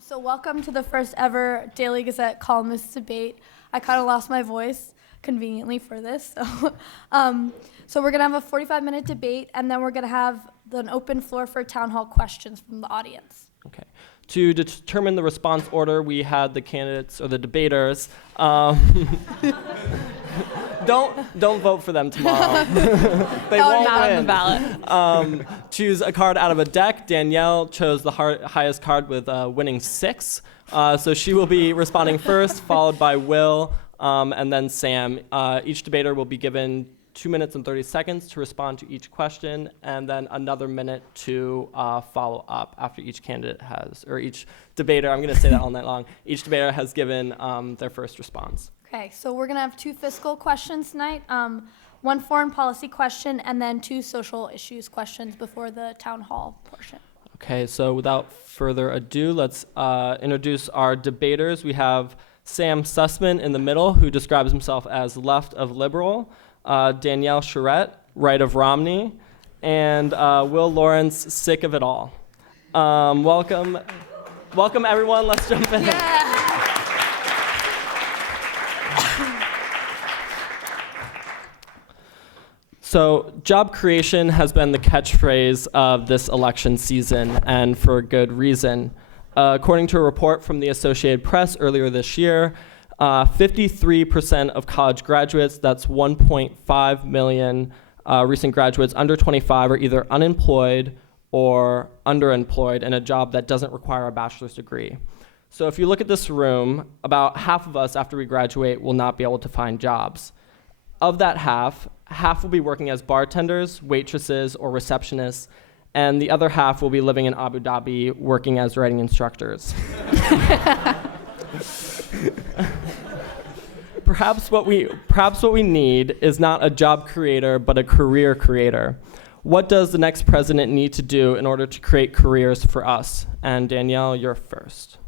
So welcome to the first ever Daily Gazette Columnists debate. I kind of lost my voice conveniently for this. So we're going to have a 45-minute debate, and then we're going to have an open floor for town hall questions from the audience. Okay. To determine the response order, we had the candidates or the debaters. Don't vote for them tomorrow. They won't not win. on the ballot. Choose a card out of a deck. Danielle chose the highest card with winning 6. So she will be responding first, followed by Will, and then Sam. Each debater will be given 2 minutes and 30 seconds to respond to each question, and then another minute to follow up after each candidate has, or each debater, I'm going to say that all night long, each debater has given their first response. Okay, so we're going to have 2 fiscal questions tonight, 1 foreign policy question, and then 2 social issues questions before the town hall portion. Okay, so without further ado, let's introduce our debaters. We have Sam Sussman in the middle, who describes himself as left of liberal, Danielle Charette, right of Romney, and Will Lawrence, sick of it all. Welcome everyone. Let's jump in. Yeah. So, job creation has been the catchphrase of this election season, and for good reason. According to a report from the Associated Press earlier this year, 53% of college graduates, that's 1.5 million recent graduates under 25, are either unemployed or underemployed in a job that doesn't require a bachelor's degree. So if you look at this room, about half of us after we graduate will not be able to find jobs. Of that half will be working as bartenders, waitresses, or receptionists, and the other half will be living in Abu Dhabi working as writing instructors. Perhaps what we need is not a job creator, but a career creator. What does the next president need to do in order to create careers for us? And Danielle, you're first.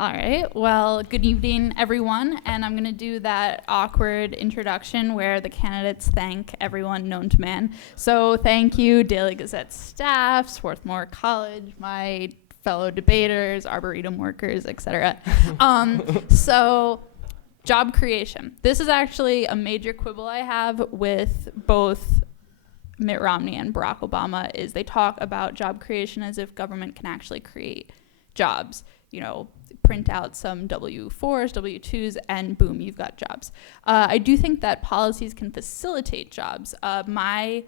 All right. Well, good evening, everyone. And I'm going to do that awkward introduction where the candidates thank everyone known to man. So thank you, Daily Gazette staff, Swarthmore College, my fellow debaters, Arboretum workers, etc. So job creation. This is actually a major quibble I have with both Mitt Romney and Barack Obama, is they talk about job creation as if government can actually create jobs. You know, print out some W-4s, W-2s, and boom, you've got jobs. I do think that policies can facilitate jobs. My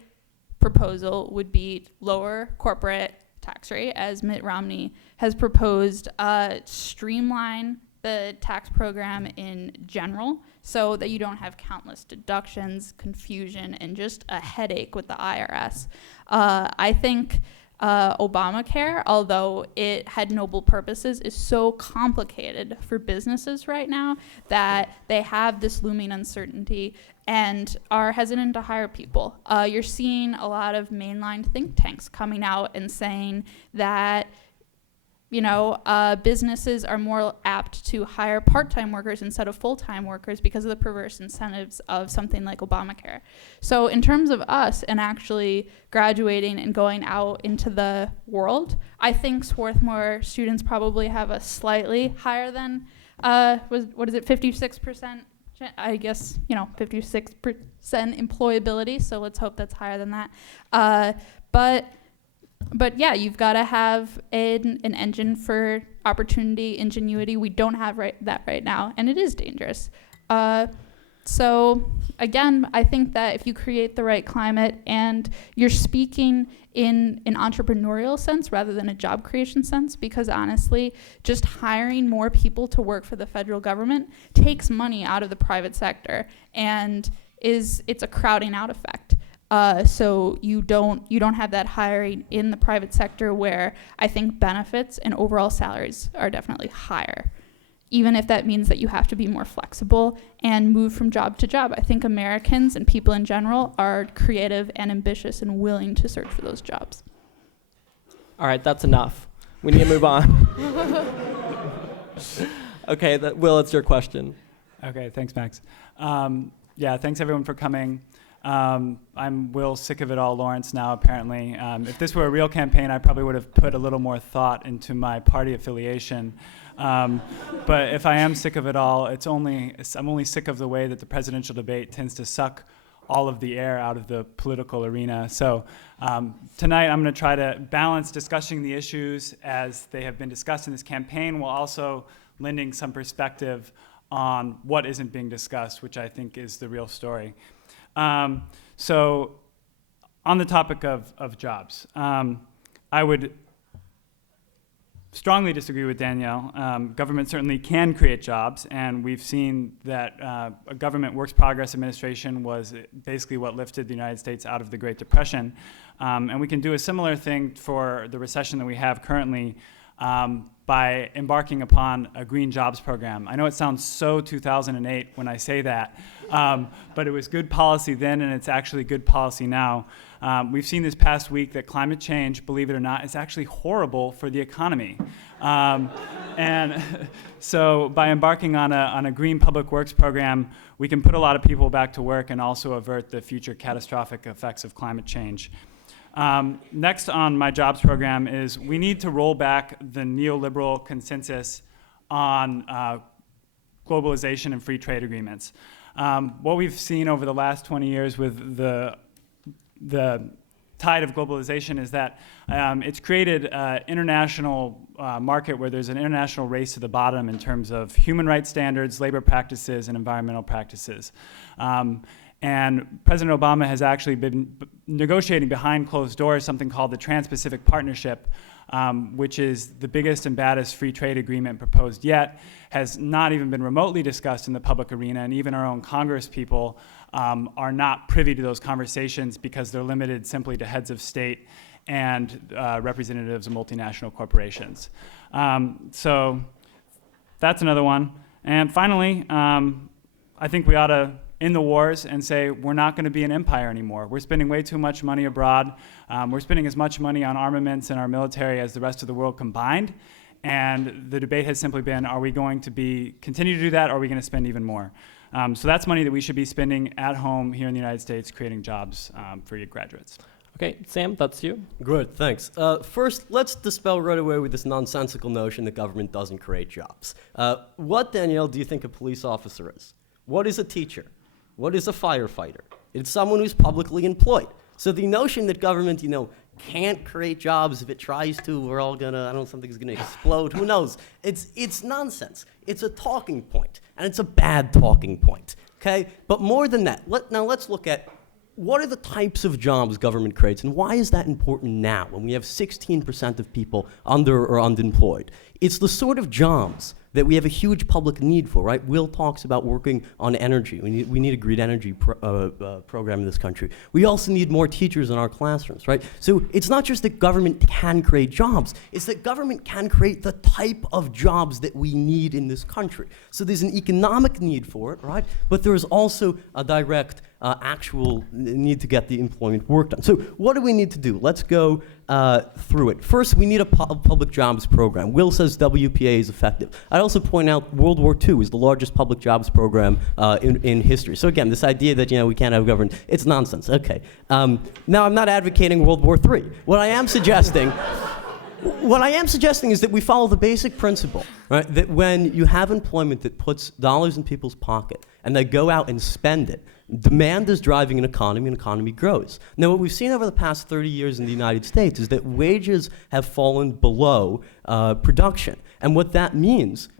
proposal would be lower corporate tax rate, as Mitt Romney has proposed, streamline the tax program in general so that you don't have countless deductions, confusion, and just a headache with the IRS. I think Obamacare, although it had noble purposes, is so complicated for businesses right now that they have this looming uncertainty and are hesitant to hire people. You're seeing a lot of mainline think tanks coming out and saying that businesses are more apt to hire part-time workers instead of full-time workers because of the perverse incentives of something like Obamacare. So in terms of us and actually graduating and going out into the world, I think Swarthmore students probably have a slightly higher than, 56%? I guess, 56% employability, so let's hope that's higher than that. But yeah, you've got to have an engine for opportunity, ingenuity. We don't have that right now, and it is dangerous. So again, I think that if you create the right climate and you're speaking in an entrepreneurial sense rather than a job creation sense, because honestly, just hiring more people to work for the federal government takes money out of the private sector, and it's a crowding out effect. So you don't have that hiring in the private sector where I think benefits and overall salaries are definitely higher, even if that means that you have to be more flexible and move from job to job. I think Americans and people in general are creative and ambitious and willing to search for those jobs. All right, that's enough. We need to move on. Okay, Will, it's your question. Okay, thanks, Max. Thanks everyone for coming. I'm Will Sick of It All Lawrence now, apparently. If this were a real campaign, I probably would have put a little more thought into my party affiliation. But if I am sick of it all, I'm only sick of the way that the presidential debate tends to suck all of the air out of the political arena. So tonight I'm going to try to balance discussing the issues as they have been discussed in this campaign while also lending some perspective on what isn't being discussed, which I think is the real story. So on the topic of jobs, I would strongly disagree with Danielle. Government certainly can create jobs, and we've seen that a government works progress administration was basically what lifted the United States out of the Great Depression. And we can do a similar thing for the recession that we have currently by embarking upon a green jobs program. I know it sounds so 2008 when I say that, but it was good policy then, and it's actually good policy now. We've seen this past week that climate change, believe it or not, is actually horrible for the economy. And so by embarking on a green public works program, we can put a lot of people back to work and also avert the future catastrophic effects of climate change. Next on my jobs program is we need to roll back the neoliberal consensus on globalization and free trade agreements. What we've seen over the last 20 years with the tide of globalization is that it's created an international market where there's an international race to the bottom in terms of human rights standards, labor practices, and environmental practices. And President Obama has actually been negotiating behind closed doors something called the Trans-Pacific Partnership, which is the biggest and baddest free trade agreement proposed yet, has not even been remotely discussed in the public arena, and even our own Congress people are not privy to those conversations because they're limited simply to heads of state and representatives of multinational corporations. So that's another one. And finally, I think we ought to end the wars and say we're not going to be an empire anymore. We're spending way too much money abroad. We're spending as much money on armaments and our military as the rest of the world combined. And the debate has simply been, are we going to continue to do that, or are we going to spend even more? So that's money that we should be spending at home here in the United States, creating jobs for your graduates. Okay, Sam, that's you. Good, thanks. First, let's dispel right away with this nonsensical notion that government doesn't create jobs. What, Danielle, do you think a police officer is? What is a teacher? What is a firefighter? It's someone who's publicly employed. So the notion that government, can't create jobs, if it tries to, we're all gonna, something's gonna explode, who knows? It's nonsense. It's a talking point, and it's a bad talking point, okay? But more than that, let's look at what are the types of jobs government creates, and why is that important now when we have 16% of people under or underemployed? It's the sort of jobs that we have a huge public need for, right? Will talks about working on energy. We need a green energy program in this country. We also need more teachers in our classrooms, right? So it's not just that government can create jobs, it's that government can create the type of jobs that we need in this country. So there's an economic need for it, right? But there is also a direct actual need to get the employment work done. So what do we need to do? Let's go through it. First, we need a public jobs program. Will says WPA is effective. I'd also point out World War II is the largest public jobs program in history. So again, this idea that we can't have government, it's nonsense. Okay. Now, I'm not advocating World War III. What I am suggesting is that we follow the basic principle, right? That when you have employment that puts dollars in people's pocket and they go out and spend it, demand is driving an economy, and economy grows. Now, what we've seen over the past 30 years in the United States is that wages have fallen below production. And what that means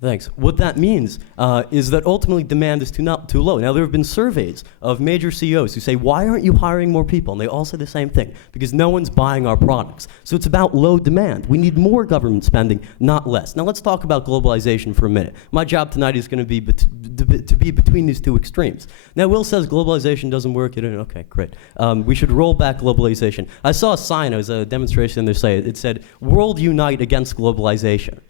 is that ultimately demand is too low. Now, there have been surveys of major CEOs who say, why aren't you hiring more people? And they all say the same thing, because no one's buying our products. So it's about low demand. We need more government spending, not less. Now, let's talk about globalization for a minute. My job tonight is going to be to be between these two extremes. Now, Will says globalization doesn't work. Okay, great. We should roll back globalization. I saw a sign, it was a demonstration, it said, world unite against globalization.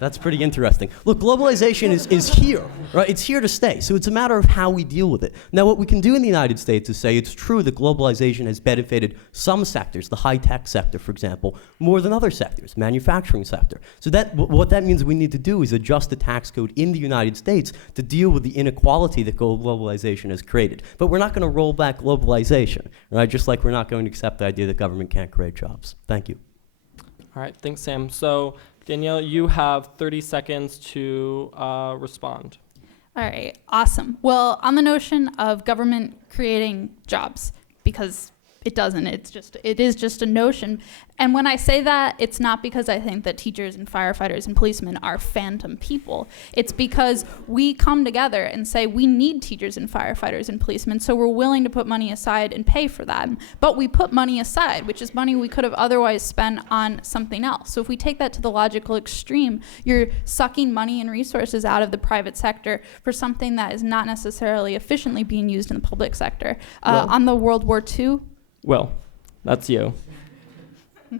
That's pretty interesting. Look, globalization is here, right? It's here to stay. So it's a matter of how we deal with it. Now, what we can do in the United States is say it's true that globalization has benefited some sectors, the high-tech sector, for example, more than other sectors, manufacturing sector. So what that means we need to do is adjust the tax code in the United States to deal with the inequality that globalization has created. But we're not going to roll back globalization, right? Just like we're not going to accept the idea that government can't create jobs. Thank you. All right, thanks, Sam. So, Danielle, you have 30 seconds to respond. All right, awesome. Well, on the notion of government creating jobs, because it doesn't, it is just a notion. And when I say that, it's not because I think that teachers and firefighters and policemen are phantom people. It's because we come together and say we need teachers and firefighters and policemen, so we're willing to put money aside and pay for them. But we put money aside, which is money we could have otherwise spent on something else. So if we take that to the logical extreme, you're sucking money and resources out of the private sector for something that is not necessarily efficiently being used in the public sector. On the World War II, Will, that's you.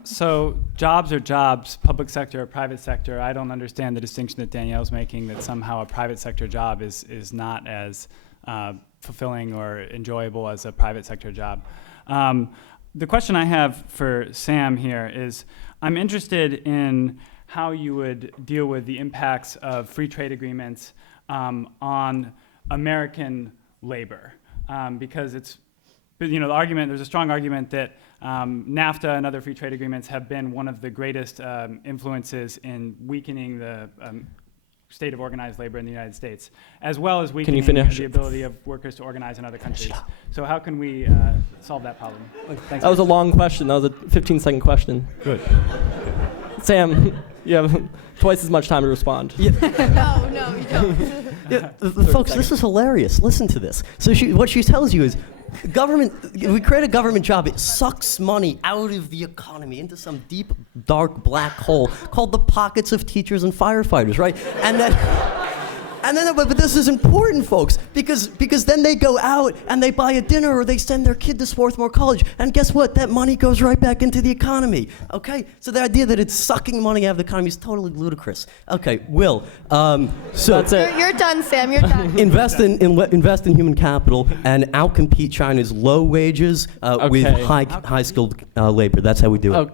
So jobs are jobs, public sector or private sector. I don't understand the distinction that Danielle's making, that somehow a private sector job is not as fulfilling or enjoyable as a private sector job. The question I have for Sam here is, I'm interested in how you would deal with the impacts of free trade agreements on American labor, because the argument, there's a strong argument that NAFTA and other free trade agreements have been one of the greatest influences in weakening the state of organized labor in the United States, as well as weakening the ability of workers to organize in other countries. So how can we solve that problem? Thanks. That was a long question. That was a 15-second question. Good. Sam, you have twice as much time to respond. Yeah. No, you don't. Yeah, folks, this is hilarious. Listen to this. So what she tells you is, if we create a government job, it sucks money out of the economy into some deep, dark, black hole called the pockets of teachers and firefighters, right? But this is important, folks, because then they go out and they buy a dinner or they send their kid to Swarthmore College, and guess what? That money goes right back into the economy. Okay, so the idea that it's sucking money out of the economy is totally ludicrous. Okay, Will. So that's it. You're done, Sam. You're done. invest in human capital and outcompete China's low wages with high skilled labor. That's how we do it. Oh,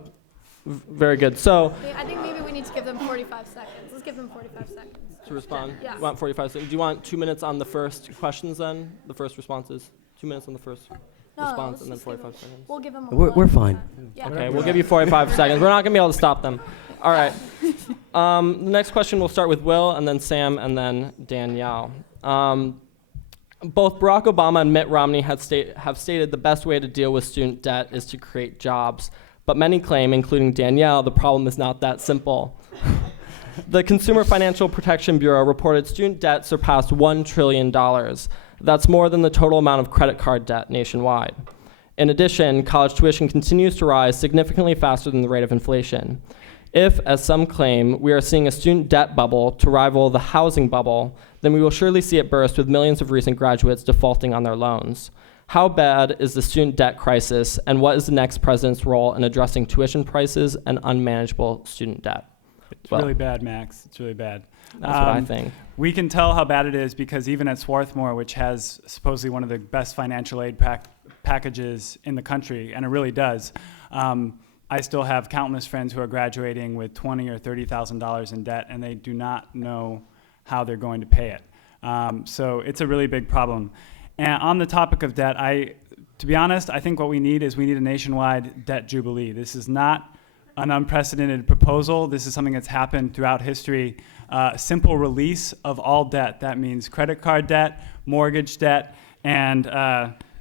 very good. So I think maybe we need to give them 45 seconds. Let's give them 45 seconds. to respond. Yeah. You want 45 seconds? Do you want 2 minutes on the first questions then? The first responses? 2 minutes on the first response and then 45 seconds? We'll give them We're fine. Yeah. Okay, we'll give you 45 seconds. We're not going to be able to stop them. All right. The next question will start with Will, and then Sam, and then Danielle. Both Barack Obama and Mitt Romney have stated the best way to deal with student debt is to create jobs. But many claim, including Danielle, the problem is not that simple. The Consumer Financial Protection Bureau reported student debt surpassed $1 trillion. That's more than the total amount of credit card debt nationwide. In addition, college tuition continues to rise significantly faster than the rate of inflation. If, as some claim, we are seeing a student debt bubble to rival the housing bubble, then we will surely see it burst with millions of recent graduates defaulting on their loans. How bad is the student debt crisis, and what is the next president's role in addressing tuition prices and unmanageable student debt? It's really bad, Max. It's really bad. That's what I think. We can tell how bad it is because even at Swarthmore, which has supposedly one of the best financial aid packages in the country, and it really does, I still have countless friends who are graduating with $20,000 or $30,000 in debt, and they do not know how they're going to pay it. So it's a really big problem. And on the topic of debt, to be honest, I think what we need is a nationwide debt jubilee. This is not an unprecedented proposal. This is something that's happened throughout history. Simple release of all debt. That means credit card debt, mortgage debt, and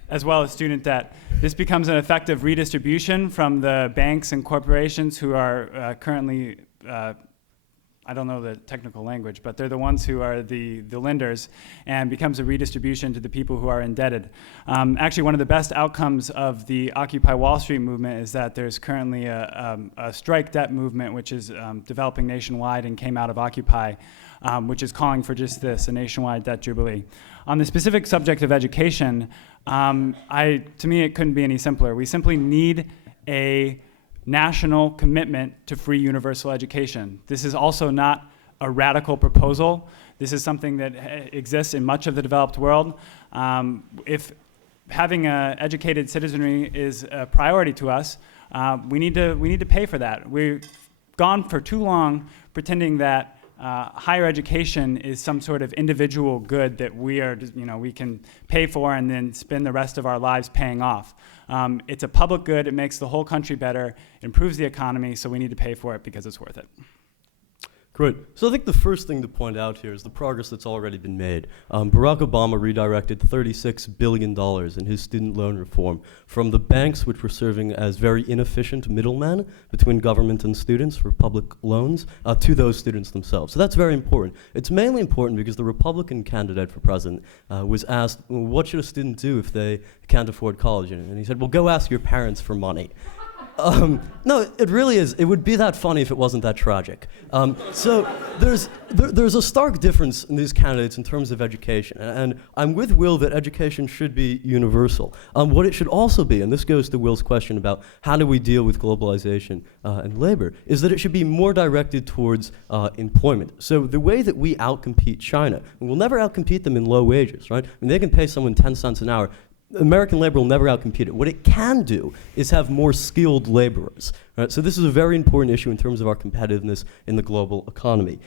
as well as student debt. This becomes an effective redistribution from the banks and corporations who are currently, I don't know the technical language, but they're the ones who are the lenders, and becomes a redistribution to the people who are indebted. Actually, one of the best outcomes of the Occupy Wall Street movement is that there's currently a strike debt movement which is developing nationwide and came out of Occupy, which is calling for just this, a nationwide debt jubilee. On the specific subject of education, to me it couldn't be any simpler. We simply need a national commitment to free universal education. This is also not a radical proposal. This is something that exists in much of the developed world. If having an educated citizenry is a priority to us, we need to pay for that. We've gone for too long pretending that higher education is some sort of individual good that we can pay for and then spend the rest of our lives paying off. It's a public good. It makes the whole country better, improves the economy, so we need to pay for it because it's worth it. Great. So I think the first thing to point out here is the progress that's already been made. Barack Obama redirected $36 billion in his student loan reform from the banks, which were serving as very inefficient middlemen between government and students for public loans, to those students themselves. So that's very important. It's mainly important because the Republican candidate for president was asked, well, what should a student do if they can't afford college? And he said, well, go ask your parents for money. No, it really is. It would be that funny if it wasn't that tragic. So there's a stark difference in these candidates in terms of education. And I'm with Will that education should be universal. What it should also be, and this goes to Will's question about how do we deal with globalization and labor, is that it should be more directed towards employment. So the way that we outcompete China, and we'll never outcompete them in low wages, right? I mean, they can pay someone 10 cents an hour. American labor will never outcompete it. What it can do is have more skilled laborers. Right? So this is a very important issue in terms of our competitiveness in the global economy.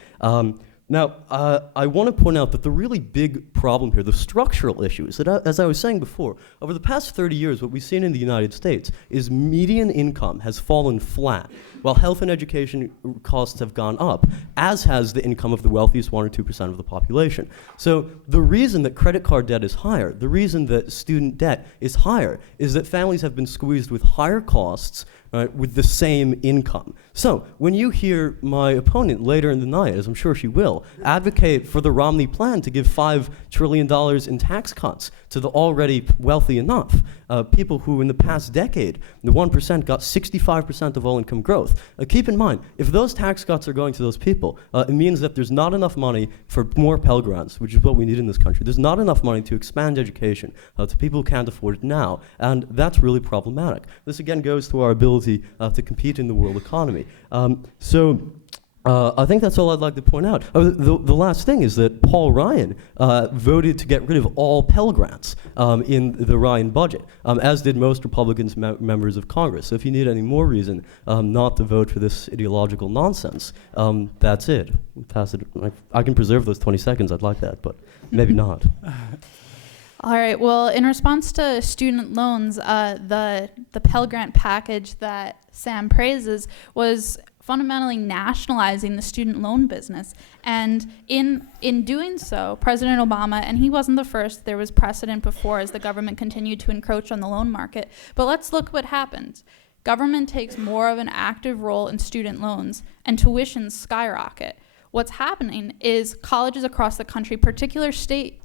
Now, I want to point out that the really big problem here, the structural issue, is that, as I was saying before, over the past 30 years, what we've seen in the United States is median income has fallen flat, while health and education costs have gone up, as has the income of the wealthiest 1 or 2% of the population. So the reason that credit card debt is higher, the reason that student debt is higher, is that families have been squeezed with higher costs with the same income. So when you hear my opponent later in the night, as I'm sure she will, advocate for the Romney plan to give $5 trillion in tax cuts to the already wealthy enough, people who in the past decade, the 1% got 65% of all income growth. Keep in mind, if those tax cuts are going to those people, it means that there's not enough money for more Pell Grants, which is what we need in this country. There's not enough money to expand education to people who can't afford it now, and that's really problematic. This again goes to our ability to compete in the world economy. I think that's all I'd like to point out. The last thing is that Paul Ryan voted to get rid of all Pell Grants in the Ryan budget, as did most Republicans members of Congress. So if you need any more reason not to vote for this ideological nonsense, that's it. Pass it. I can preserve those 20 seconds. I'd like that, but maybe not. All right. Well, in response to student loans, the Pell Grant package that Sam praises was fundamentally nationalizing the student loan business. And in doing so, President Obama, and he wasn't the first, there was precedent before as the government continued to encroach on the loan market. But let's look what happened. Government takes more of an active role in student loans, and tuitions skyrocket. What's happening is colleges across the country, particular state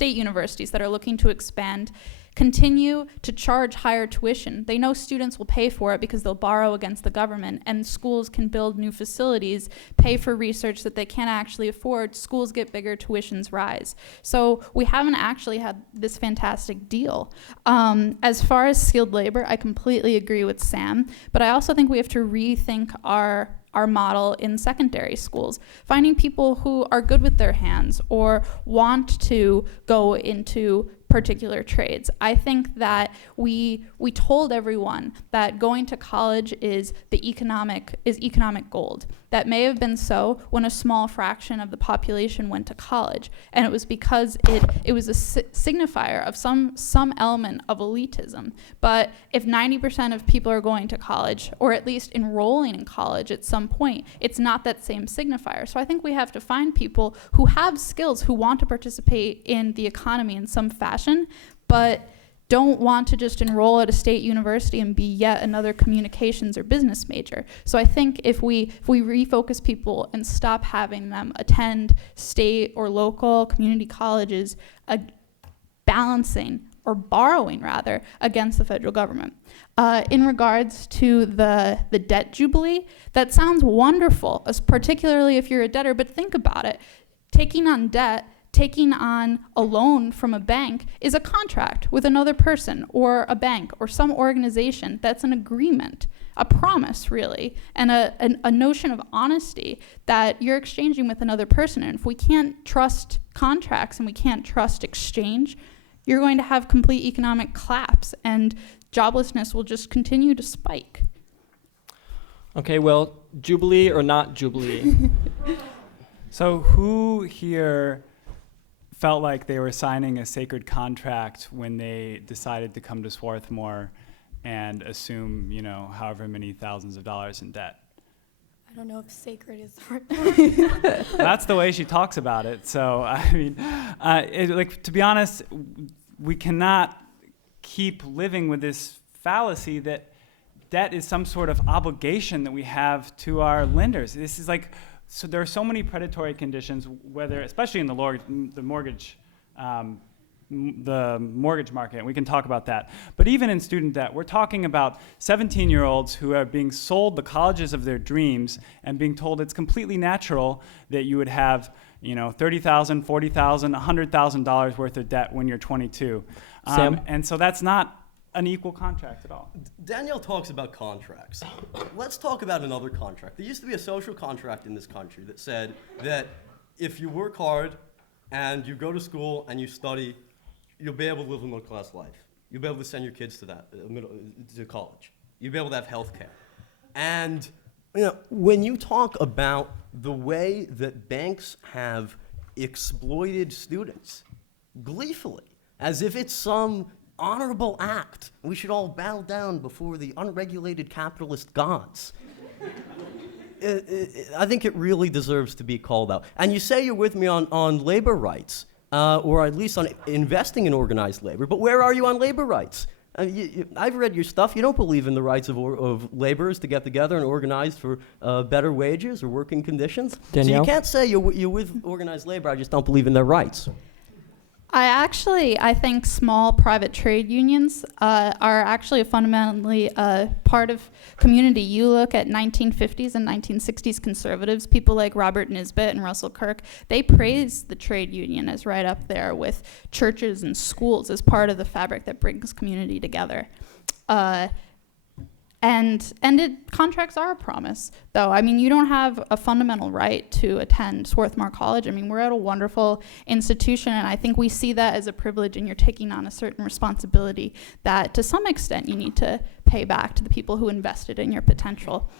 universities that are looking to expand, continue to charge higher tuition. They know students will pay for it because they'll borrow against the government, and schools can build new facilities, pay for research that they can't actually afford. Schools get bigger, tuitions rise. So we haven't actually had this fantastic deal. As far as skilled labor, I completely agree with Sam, but I also think we have to rethink our model in secondary schools, finding people who are good with their hands or want to go into particular trades. I think that we told everyone that going to college is economic gold. That may have been so when a small fraction of the population went to college, and it was because it was a signifier of some element of elitism. But if 90% of people are going to college, or at least enrolling in college at some point, it's not that same signifier. So I think we have to find people who have skills, who want to participate in the economy in some fashion, but don't want to just enroll at a state university and be yet another communications or business major. So I think if we refocus people and stop having them attend state or local community colleges, balancing or borrowing rather against the federal government. In regards to the debt jubilee, that sounds wonderful, particularly if you're a debtor, but think about it. Taking on debt, taking on a loan from a bank is a contract with another person or a bank or some organization. That's an agreement. a promise, really, and a notion of honesty that you're exchanging with another person. And if we can't trust contracts and we can't trust exchange, you're going to have complete economic collapse, and joblessness will just continue to spike. Okay, well, Jubilee or not Jubilee? So who here felt like they were signing a sacred contract when they decided to come to Swarthmore and assume, however many thousands of dollars in debt? I don't know if sacred is the right. That's the way she talks about it. So, I mean, to be honest, we cannot keep living with this fallacy that debt is some sort of obligation that we have to our lenders. This is so there are so many predatory conditions, whether, especially in the mortgage market, and we can talk about that. But even in student debt, we're talking about 17-year-olds who are being sold the colleges of their dreams and being told it's completely natural that you would have, $30,000, $40,000, $100,000 worth of debt when you're 22. Sam? And so that's not an equal contract at all. Danielle talks about contracts. Let's talk about another contract. There used to be a social contract in this country that said that if you work hard and you go to school and you study, you'll be able to live a middle-class life. You'll be able to send your kids to to college. You'll be able to have health care. And when you talk about the way that banks have exploited students gleefully, as if it's some honorable act, we should all bow down before the unregulated capitalist gods. I think it really deserves to be called out. And you say you're with me on labor rights, or at least on investing in organized labor, but where are you on labor rights? I've read your stuff. You don't believe in the rights of laborers to get together and organize for better wages or working conditions. Danielle? So you can't say you're with organized labor, I just don't believe in their rights. I think small private trade unions are actually fundamentally part of community. You look at 1950s and 1960s conservatives, people like Robert Nisbet and Russell Kirk, they praise the trade union as right up there with churches and schools as part of the fabric that brings community together. Contracts are a promise, though. I mean, you don't have a fundamental right to attend Swarthmore College. I mean, we're at a wonderful institution, and I think we see that as a privilege, and you're taking on a certain responsibility that, to some extent, you need to pay back to the people who invested in your potential.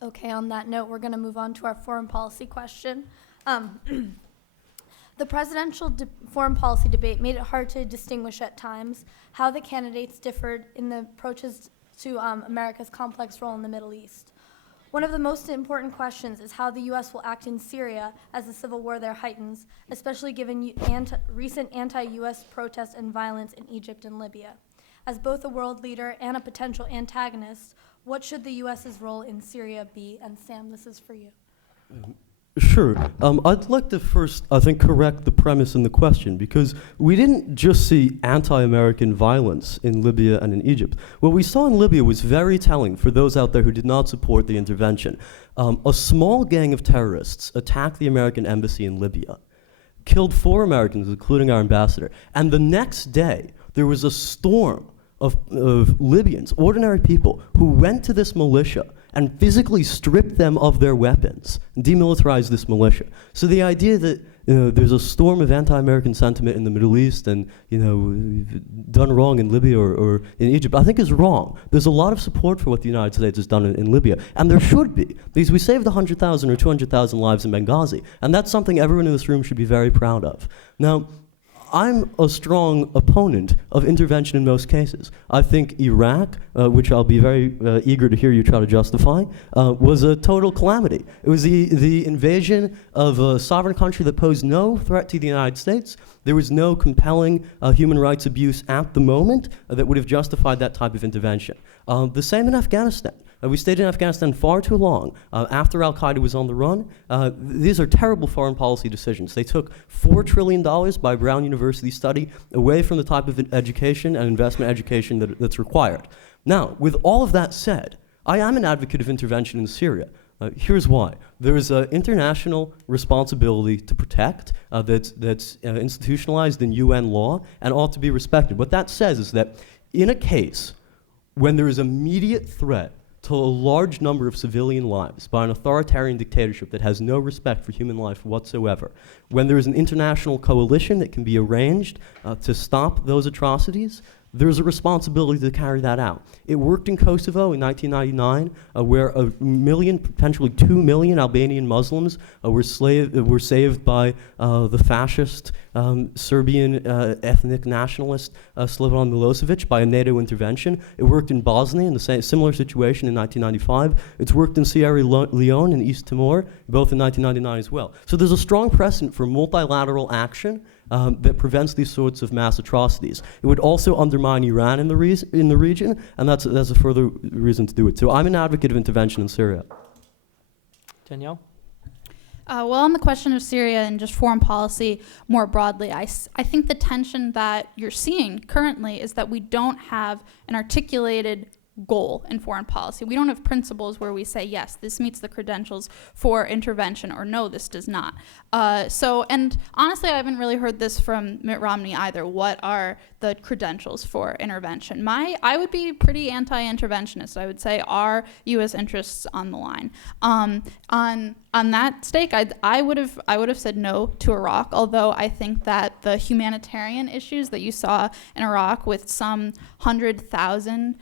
Okay, on that note, we're going to move on to our foreign policy question. The presidential foreign policy debate made it hard to distinguish at times how the candidates differed in the approaches to America's complex role in the Middle East. One of the most important questions is how the U.S. will act in Syria as the civil war there heightens, especially given recent anti-U.S. protests and violence in Egypt and Libya. As both a world leader and a potential antagonist, what should the U.S.'s role in Syria be? And Sam, this is for you. Sure. I'd like to first, I think, correct the premise in the question, because we didn't just see anti-American violence in Libya and in Egypt. What we saw in Libya was very telling for those out there who did not support the intervention. A small gang of terrorists attacked the American embassy in Libya, killed 4 Americans, including our ambassador, and the next day there was a storm of Libyans, ordinary people, who went to this militia and physically stripped them of their weapons, demilitarized this militia. So the idea that there's a storm of anti-American sentiment in the Middle East and we've done wrong in Libya or in Egypt, I think is wrong. There's a lot of support for what the United States has done in Libya, and there should be, because we saved 100,000 or 200,000 lives in Benghazi, and that's something everyone in this room should be very proud of. Now, I'm a strong opponent of intervention in most cases. I think Iraq, which I'll be very eager to hear you try to justify, was a total calamity. It was the invasion of a sovereign country that posed no threat to the United States. There was no compelling human rights abuse at the moment that would have justified that type of intervention. The same in Afghanistan. We stayed in Afghanistan far too long after al-Qaeda was on the run. These are terrible foreign policy decisions. They took $4 trillion by Brown University study away from the type of education and investment education that's required. Now, with all of that said, I am an advocate of intervention in Syria. Here's why. There is an international responsibility to protect that's institutionalized in UN law and ought to be respected. What that says is that in a case when there is immediate threat to a large number of civilian lives by an authoritarian dictatorship that has no respect for human life whatsoever, when there is an international coalition that can be arranged to stop those atrocities, there's a responsibility to carry that out. It worked in Kosovo in 1999, where 1 million, potentially 2 million Albanian Muslims were saved by the fascist Serbian ethnic nationalist Slobodan Milosevic by a NATO intervention. It worked in Bosnia in the similar situation in 1995. It's worked in Sierra Leone and East Timor, both in 1999 as well. So there's a strong precedent for multilateral action that prevents these sorts of mass atrocities. It would also undermine Iran in the region, and that's a further reason to do it. So I'm an advocate of intervention in Syria. Danielle? Well, on the question of Syria and just foreign policy more broadly, I think the tension that you're seeing currently is that we don't have an articulated goal in foreign policy. We don't have principles where we say, yes, this meets the credentials for intervention, or no, this does not. And honestly, I haven't really heard this from Mitt Romney either. What are the credentials for intervention? I would be pretty anti-interventionist. I would say, are U.S. interests on the line? On that stake, I would have said no to Iraq, although I think that the humanitarian issues that you saw in Iraq with some 100,000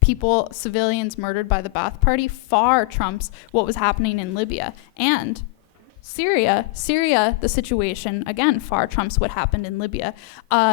people, civilians murdered by the Ba'ath Party, far trumps what was happening in Libya. And Syria, the situation, again, far trumps what happened in Libya.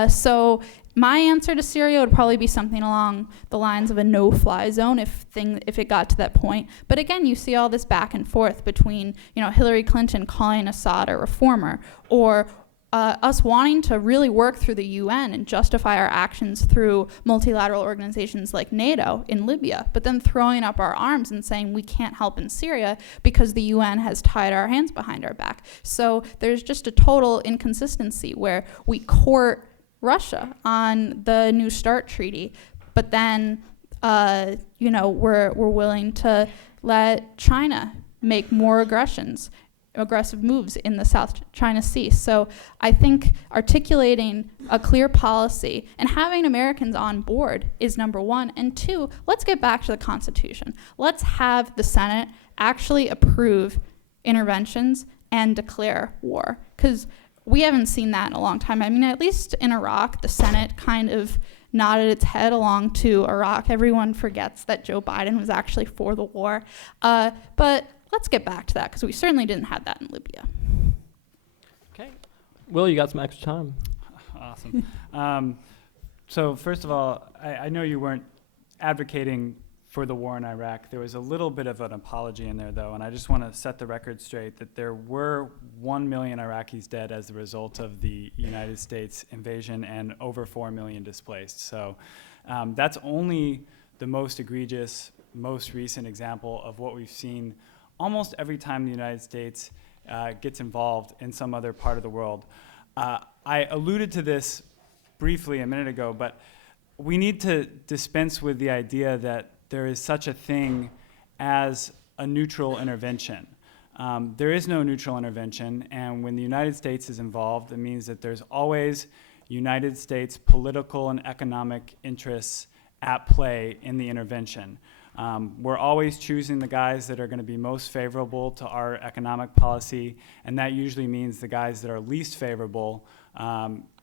So my answer to Syria would probably be something along the lines of a no-fly zone if it got to that point. But again, you see all this back and forth between, Hillary Clinton calling Assad a reformer, or us wanting to really work through the UN and justify our actions through multilateral organizations like NATO in Libya, but then throwing up our arms and saying we can't help in Syria because the UN has tied our hands behind our back. So there's just a total inconsistency where we court Russia on the New START treaty, but then we're willing to let China make more aggressive moves in the South China Sea. So I think articulating a clear policy and having Americans on board is number one. And two, let's get back to the Constitution. Let's have the Senate actually approve interventions and declare war, because we haven't seen that in a long time. I mean, at least in Iraq, the Senate kind of nodded its head along to Iraq. Everyone forgets that Joe Biden was actually for the war. But let's get back to that, because we certainly didn't have that in Libya. Okay. Will, you got some extra time. Awesome. So first of all, I know you weren't advocating for the war in Iraq. There was a little bit of an apology in there, though, and I just want to set the record straight that there were 1 million Iraqis dead as a result of the United States invasion and over 4 million displaced. So that's only the most egregious, most recent example of what we've seen almost every time the United States gets involved in some other part of the world. I alluded to this briefly a minute ago, but we need to dispense with the idea that there is such a thing as a neutral intervention. There is no neutral intervention, and when the United States is involved, it means that there's always United States political and economic interests at play in the intervention. We're always choosing the guys that are going to be most favorable to our economic policy, and that usually means the guys that are least favorable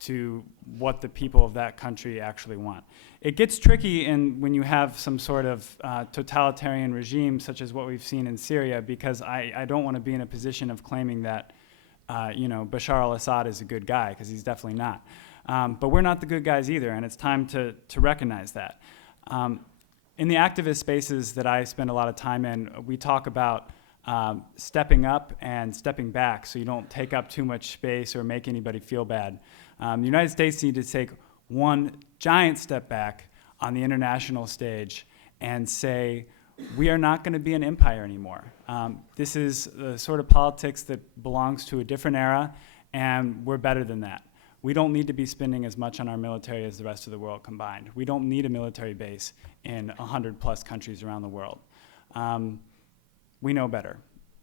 to what the people of that country actually want. It gets tricky when you have some sort of totalitarian regime such as what we've seen in Syria, because I don't want to be in a position of claiming that Bashar al-Assad is a good guy, because he's definitely not. But we're not the good guys either, and it's time to recognize that. In the activist spaces that I spend a lot of time in, we talk about stepping up and stepping back so you don't take up too much space or make anybody feel bad. The United States need to take one giant step back on the international stage and say, we are not going to be an empire anymore. This is the sort of politics that belongs to a different era, and we're better than that. We don't need to be spending as much on our military as the rest of the world combined. We don't need a military base in 100+ countries around the world. We know better,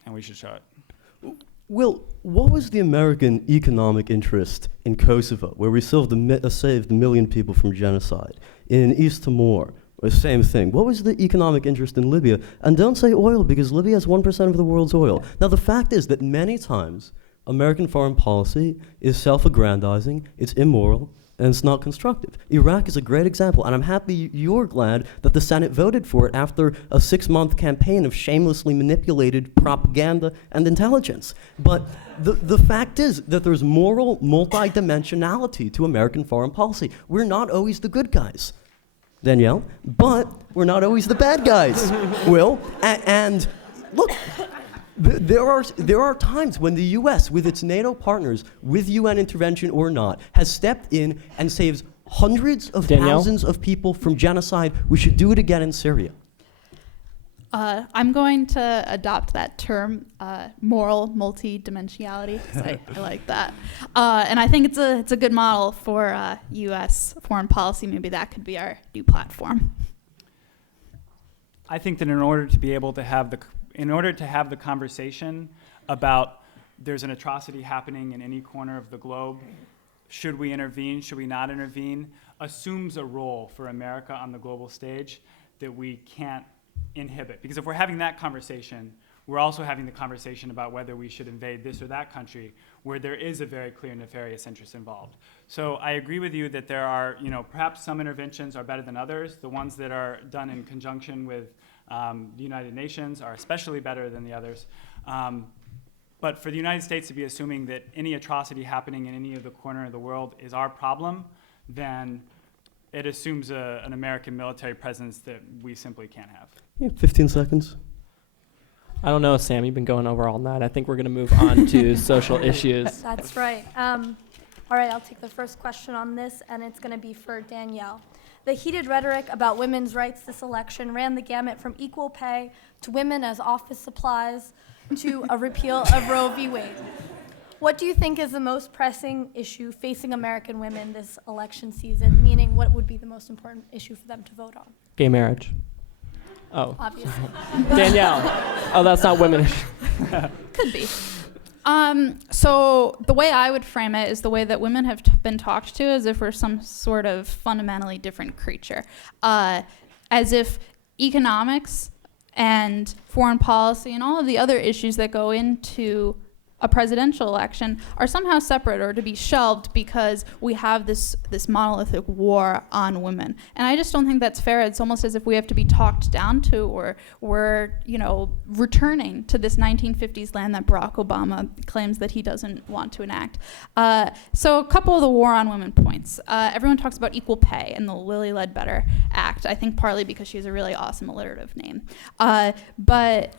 and we should show it. Will, what was the American economic interest in Kosovo, where we saved a million people from genocide? In East Timor, The same thing. What was the economic interest in Libya? And don't say oil, because Libya has 1% of the world's oil. Now, the fact is that many times American foreign policy is self-aggrandizing, it's immoral, and it's not constructive. Iraq is a great example, and I'm happy you're glad that the Senate voted for it after a 6-month campaign of shamelessly manipulated propaganda and intelligence. But the fact is that there's moral multidimensionality to American foreign policy. We're not always the good guys, Danielle, but we're not always the bad guys, Will. And look, there are times when the U.S., with its NATO partners, with UN intervention or not, has stepped in and saves hundreds of thousands of people from genocide. We should do it again in Syria. I'm going to adopt that term, moral multidimensionality. I like that, and I think it's a good model for U.S. foreign policy. Maybe that could be our new platform. I think that in order to have the conversation about there's an atrocity happening in any corner of the globe, should we intervene, should we not intervene, assumes a role for America on the global stage that we can't inhibit. Because if we're having that conversation, we're also having the conversation about whether we should invade this or that country where there is a very clear nefarious interest involved. So I agree with you that there are, perhaps some interventions are better than others. The ones that are done in conjunction with the United Nations are especially better than the others. But for the United States to be assuming that any atrocity happening in any of the corner of the world is our problem, then it assumes an American military presence that we simply can't have. Yeah, 15 seconds. I don't know, Sam. You've been going over all night. I think we're going to move on to social issues. That's right. All right, I'll take the first question on this, and it's going to be for Danielle. The heated rhetoric about women's rights this election ran the gamut from equal pay to women as office supplies to a repeal of Roe v. Wade. What do you think is the most pressing issue facing American women this election season, meaning what would be the most important issue for them to vote on? Gay marriage. Oh. Obviously. Danielle. Oh, that's not women. Could be. So the way I would frame it is the way that women have been talked to, as if we're some sort of fundamentally different creature, as if economics and foreign policy and all of the other issues that go into a presidential election are somehow separate or to be shelved because we have this monolithic war on women. And I just don't think that's fair. It's almost as if we have to be talked down to, or we're, returning to this 1950s land that Barack Obama claims that he doesn't want to enact. So a couple of the war on women points. Everyone talks about equal pay and the Lilly Ledbetter Act, I think partly because she has a really awesome alliterative name. But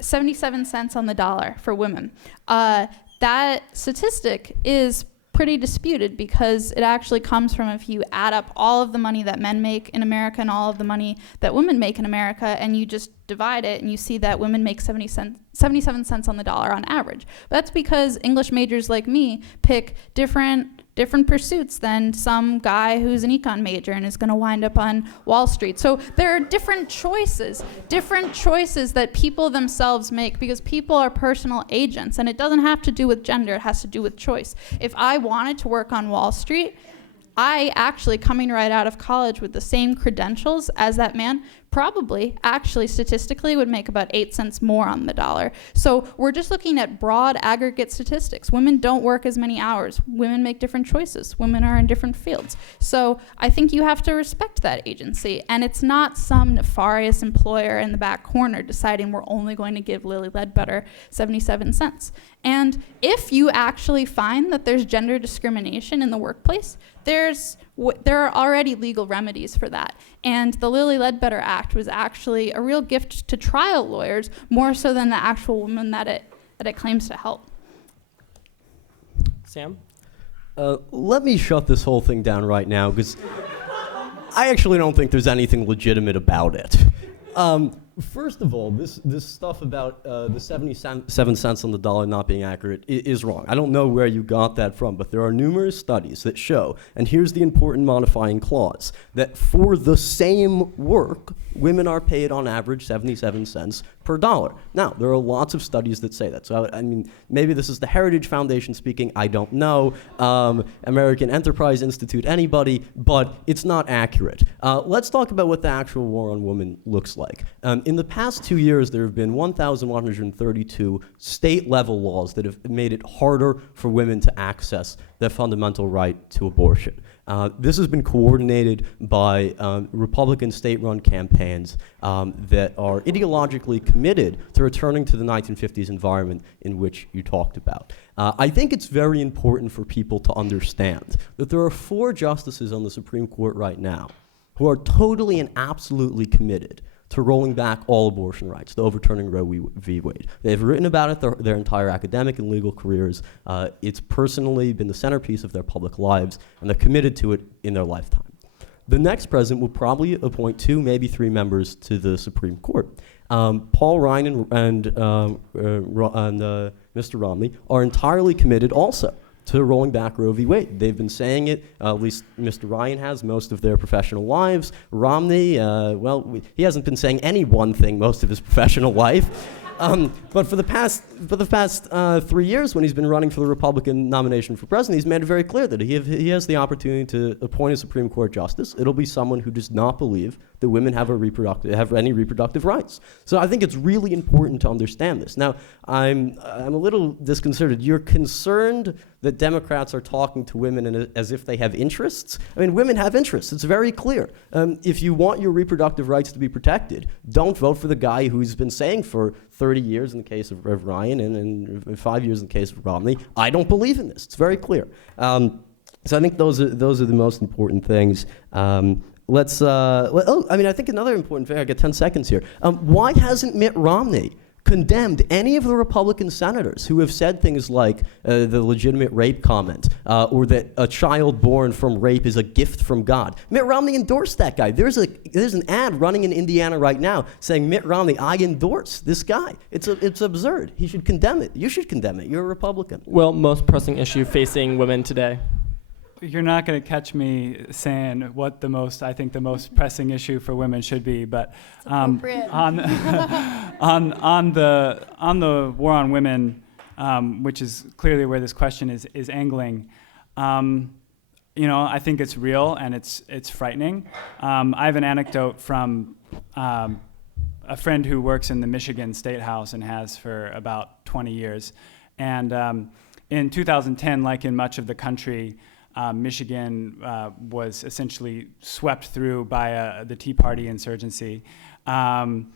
77 cents on the dollar for women. That statistic is pretty disputed because it actually comes from, if you add up all of the money that men make in America and all of the money that women make in America, and you just divide it, and you see that women make 77 cents on the dollar on average. But that's because English majors like me pick different pursuits than some guy who's an econ major and is going to wind up on Wall Street. So there are different choices that people themselves make, because people are personal agents, and it doesn't have to do with gender, it has to do with choice. If I wanted to work on Wall Street, I actually, coming right out of college with the same credentials as that man, probably actually statistically would make about 8 cents more on the dollar. So we're just looking at broad aggregate statistics. Women don't work as many hours. Women make different choices. Women are in different fields. So I think you have to respect that agency. And it's not some nefarious employer in the back corner deciding we're only going to give Lilly Ledbetter 77 cents. And if you actually find that there's gender discrimination in the workplace, there are already legal remedies for that. And the Lilly Ledbetter Act was actually a real gift to trial lawyers, more so than the actual women that it claims to help. Sam? Let me shut this whole thing down right now, because I actually don't think there's anything legitimate about it. First of all, this stuff about the 77 cents on the dollar not being accurate is wrong. I don't know where you got that from, but there are numerous studies that show, and here's the important modifying clause, that for the same work, women are paid on average 77 cents per dollar. Now, there are lots of studies that say that. So, I mean, maybe this is the Heritage Foundation speaking, I don't know, American Enterprise Institute, anybody, but it's not accurate. Let's talk about what the actual war on women looks like. In the past 2 years, there have been 1,132 state-level laws that have made it harder for women to access their fundamental right to abortion. This has been coordinated by Republican state-run campaigns that are ideologically committed to returning to the 1950s environment in which you talked about. I think it's very important for people to understand that there are 4 justices on the Supreme Court right now who are totally and absolutely committed to rolling back all abortion rights, to overturning Roe v. Wade. They've written about it their entire academic and legal careers. It's personally been the centerpiece of their public lives, and they're committed to it in their lifetime. The next president will probably appoint 2, maybe 3 members to the Supreme Court. Paul Ryan and Mr. Romney are entirely committed also to rolling back Roe v. Wade. They've been saying it, at least Mr. Ryan has, most of their professional lives. Romney, he hasn't been saying any one thing most of his professional life. But for the past 3 years, when he's been running for the Republican nomination for president, he's made it very clear that he has the opportunity to appoint a Supreme Court justice. It'll be someone who does not believe that women have any reproductive rights. So I think it's really important to understand this. Now, I'm a little disconcerted. You're concerned that Democrats are talking to women as if they have interests. I mean, women have interests. It's very clear. If you want your reproductive rights to be protected, don't vote for the guy who's been saying for 30 years in the case of Ryan and 5 years in the case of Romney, I don't believe in this. It's very clear. So I think those are the most important things. I think another important thing, I got 10 seconds here. Why hasn't Mitt Romney condemned any of the Republican senators who have said things like the legitimate rape comment or that a child born from rape is a gift from God? Mitt Romney endorsed that guy. There's an ad running in Indiana right now saying, Mitt Romney, I endorse this guy. It's absurd. He should condemn it. You should condemn it. You're a Republican. Well, most pressing issue facing women today. You're not going to catch me saying what I think the most pressing issue for women should be, but on the war on women, which is clearly where this question is angling, I think it's real and it's frightening. I have an anecdote from a friend who works in the Michigan State House and has for about 20 years, and in 2010, like in much of the country, Michigan was essentially swept through by the Tea Party insurgency. And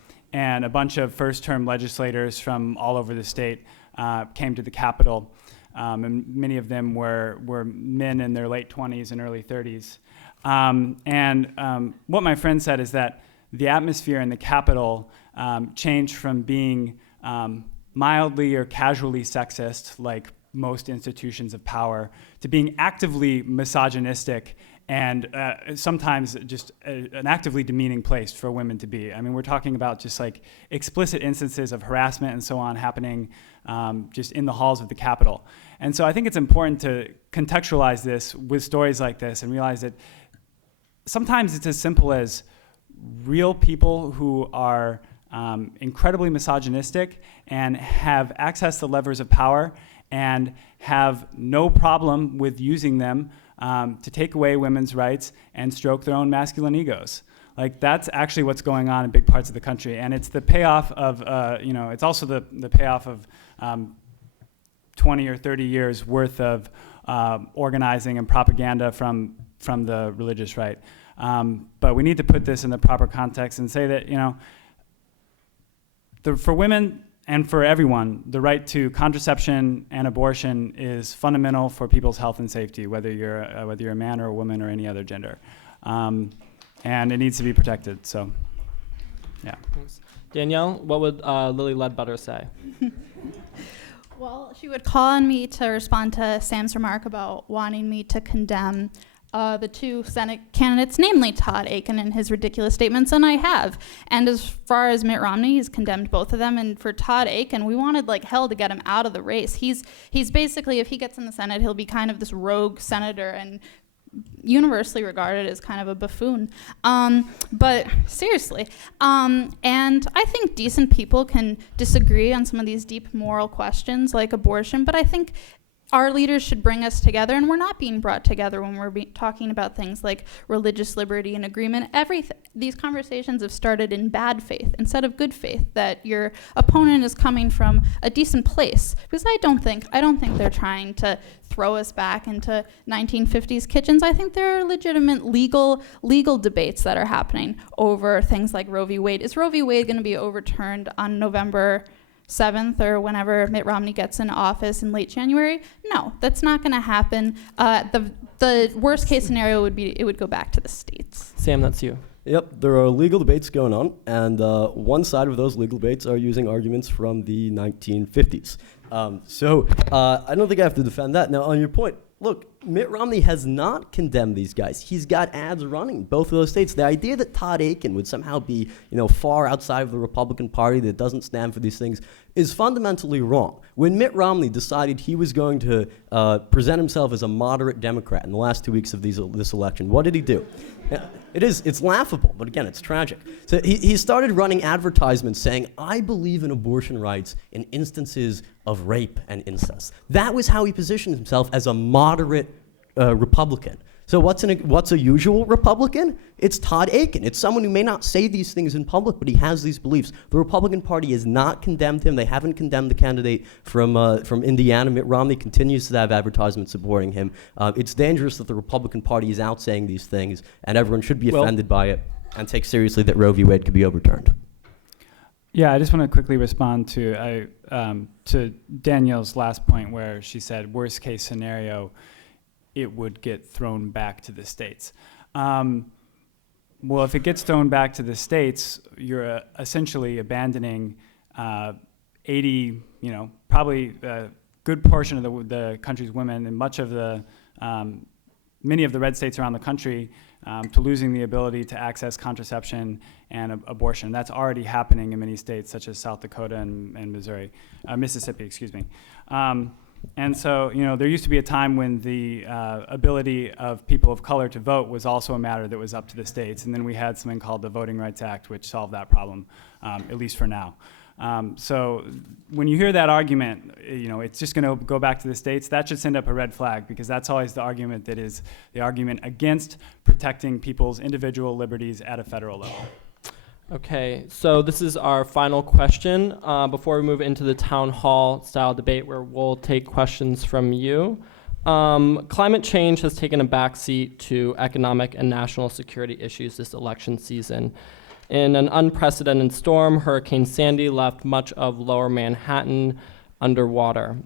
a bunch of first-term legislators from all over the state came to the Capitol. And many of them were men in their late 20s and early 30s. What my friend said is that the atmosphere in the Capitol changed from being mildly or casually sexist, like most institutions of power, to being actively misogynistic and sometimes just an actively demeaning place for women to be. I mean, we're talking about just like explicit instances of harassment and so on happening just in the halls of the Capitol. And so I think it's important to contextualize this with stories like this and realize that sometimes it's as simple as real people who are incredibly misogynistic and have access to levers of power and have no problem with using them to take away women's rights and stroke their own masculine egos. Like, that's actually what's going on in big parts of the country. And it's the payoff of, it's also the payoff of 20 or 30 years worth of organizing and propaganda from the religious right. But we need to put this in the proper context and say that, for women and for everyone, the right to contraception and abortion is fundamental for people's health and safety, whether you're a man or a woman or any other gender, and it needs to be protected. So, yeah. Danielle, what would Lily Ledbetter say? Well, she would call on me to respond to Sam's remark about wanting me to condemn the 2 Senate candidates, namely Todd Akin and his ridiculous statements, and I have. And as far as Mitt Romney, he's condemned both of them. And for Todd Akin, we wanted like hell to get him out of the race. He's basically, if he gets in the Senate, he'll be kind of this rogue senator and universally regarded as kind of a buffoon. But seriously, and I think decent people can disagree on some of these deep moral questions like abortion, but I think our leaders should bring us together, and we're not being brought together when we're talking about things like religious liberty and agreement. These conversations have started in bad faith instead of good faith, that your opponent is coming from a decent place. Because I don't think they're trying to throw us back into 1950s kitchens. I think there are legitimate legal debates that are happening over things like Roe v. Wade. Is Roe v. Wade going to be overturned on November 7th or whenever Mitt Romney gets in office in late January? No, that's not going to happen. The worst case scenario would be it would go back to the states. Sam, that's you. Yep, there are legal debates going on, and one side of those legal debates are using arguments from the 1950s. So I don't think I have to defend that. Now, on your point, look, Mitt Romney has not condemned these guys. He's got ads running in both of those states. The idea that Todd Akin would somehow be, far outside of the Republican Party, that doesn't stand for these things, is fundamentally wrong. When Mitt Romney decided he was going to present himself as a moderate Democrat in the last 2 weeks of this election, what did he do? It's laughable, but again, it's tragic. So he started running advertisements saying, "I believe in abortion rights in instances of rape and incest." That was how he positioned himself as a moderate Republican. So what's a usual Republican? It's Todd Akin. It's someone who may not say these things in public, but he has these beliefs. The Republican Party has not condemned him. They haven't condemned the candidate from Indiana. Mitt Romney continues to have advertisements supporting him. It's dangerous that the Republican Party is out saying these things, and everyone should be offended by it and take seriously that Roe v. Wade could be overturned. Yeah, I just want to quickly respond to Danielle's last point where she said worst case scenario, it would get thrown back to the states. Well, if it gets thrown back to the states, you're essentially abandoning 80, probably a good portion of the country's women and many of the red states around the country to losing the ability to access contraception and abortion. That's already happening in many states such as South Dakota and Mississippi, excuse me. And so, there used to be a time when the ability of people of color to vote was also a matter that was up to the states. And then we had something called the Voting Rights Act, which solved that problem, at least for now. So when you hear that argument, it's just going to go back to the states. That should send up a red flag, because that's always the argument that is the argument against protecting people's individual liberties at a federal level. Okay, so this is our final question before we move into the town hall style debate where we'll take questions from you. Climate change has taken a backseat to economic and national security issues this election season. In an unprecedented storm, Hurricane Sandy left much of lower Manhattan underwater.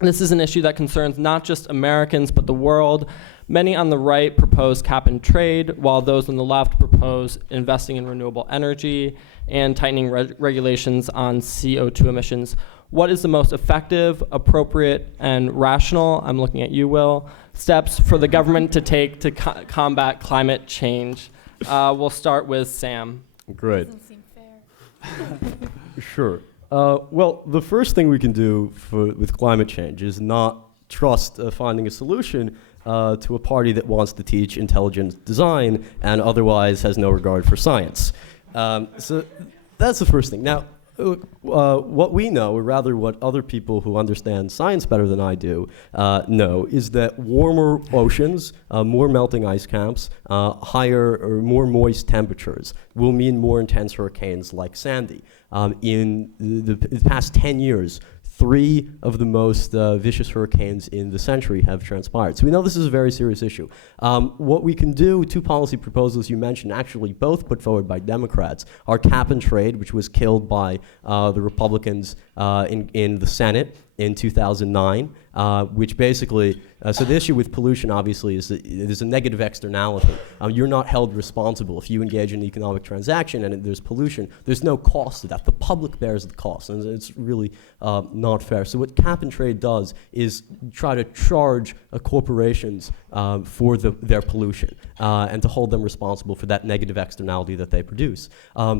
This is an issue that concerns not just Americans, but the world. Many on the right propose cap and trade, while those on the left propose investing in renewable energy and tightening regulations on CO2 emissions. What is the most effective, appropriate, and rational, I'm looking at you, Will, steps for the government to take to combat climate change? We'll start with Sam. Great. Doesn't seem fair. Sure. Well, the first thing we can do with climate change is not trust finding a solution to a party that wants to teach intelligent design and otherwise has no regard for science. So that's the first thing. Now, what we know, or rather what other people who understand science better than I do know, is that warmer oceans, more melting ice caps, higher or more moist temperatures will mean more intense hurricanes like Sandy. In the past 10 years, 3 of the most vicious hurricanes in the century have transpired. So we know this is a very serious issue. What we can do, 2 policy proposals you mentioned, actually both put forward by Democrats, are cap and trade, which was killed by the Republicans in the Senate in 2009, which basically, so the issue with pollution obviously is that there's a negative externality. You're not held responsible. If you engage in an economic transaction and there's pollution, there's no cost to that. The public bears the cost, and it's really not fair. So what cap and trade does is try to charge corporations for their pollution and to hold them responsible for that negative externality that they produce.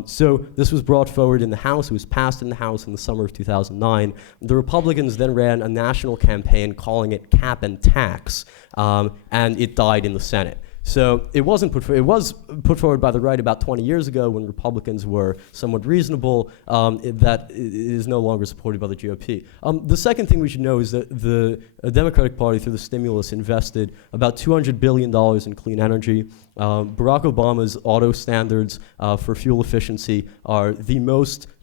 So this was brought forward in the House. It was passed in the House in the summer of 2009. The Republicans then ran a national campaign calling it cap and tax, and it died in the Senate. So it was put forward by the right about 20 years ago when Republicans were somewhat reasonable. That is no longer supported by the GOP. The second thing we should know is that the Democratic Party, through the stimulus, invested about $200 billion in clean energy. Barack Obama's auto standards for fuel efficiency are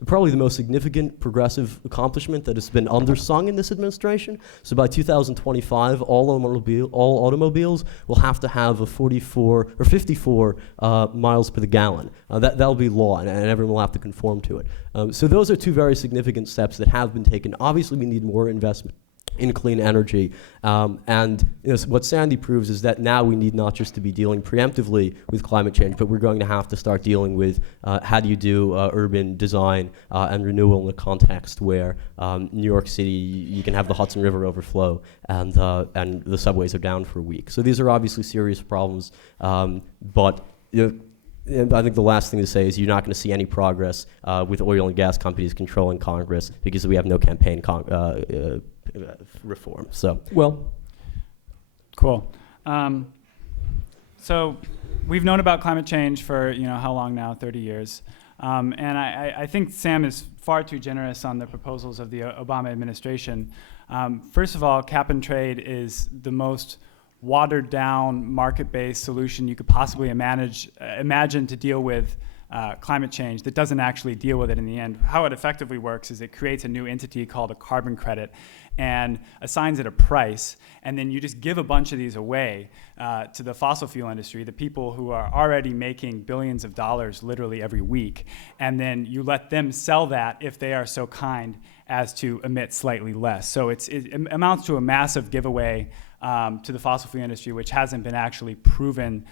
probably the most significant progressive accomplishment that has been undersung in this administration. So by 2025, all automobiles will have to have a 44 or 54 miles per the gallon. That'll be law, and everyone will have to conform to it. So those are two very significant steps that have been taken. Obviously, we need more investment in clean energy. And what Sandy proves is that now we need not just to be dealing preemptively with climate change, but we're going to have to start dealing with how do you do urban design and renewal in a context where New York City, you can have the Hudson River overflow and the subways are down for a week. So these are obviously serious problems, but and I think the last thing to say is you're not going to see any progress with oil and gas companies controlling Congress because we have no campaign reform. So Well, Cool. So we've known about climate change for how long now? 30 years. And I think Sam is far too generous on the proposals of the Obama administration. First of all, cap and trade is the most watered down market-based solution you could possibly imagine to deal with climate change that doesn't actually deal with it in the end. How it effectively works is it creates a new entity called a carbon credit and assigns it a price, and then you just give a bunch of these away to the fossil fuel industry, the people who are already making billions of dollars literally every week, and then you let them sell that if they are so kind as to emit slightly less. So it amounts to a massive giveaway to the fossil fuel industry, which hasn't been actually proven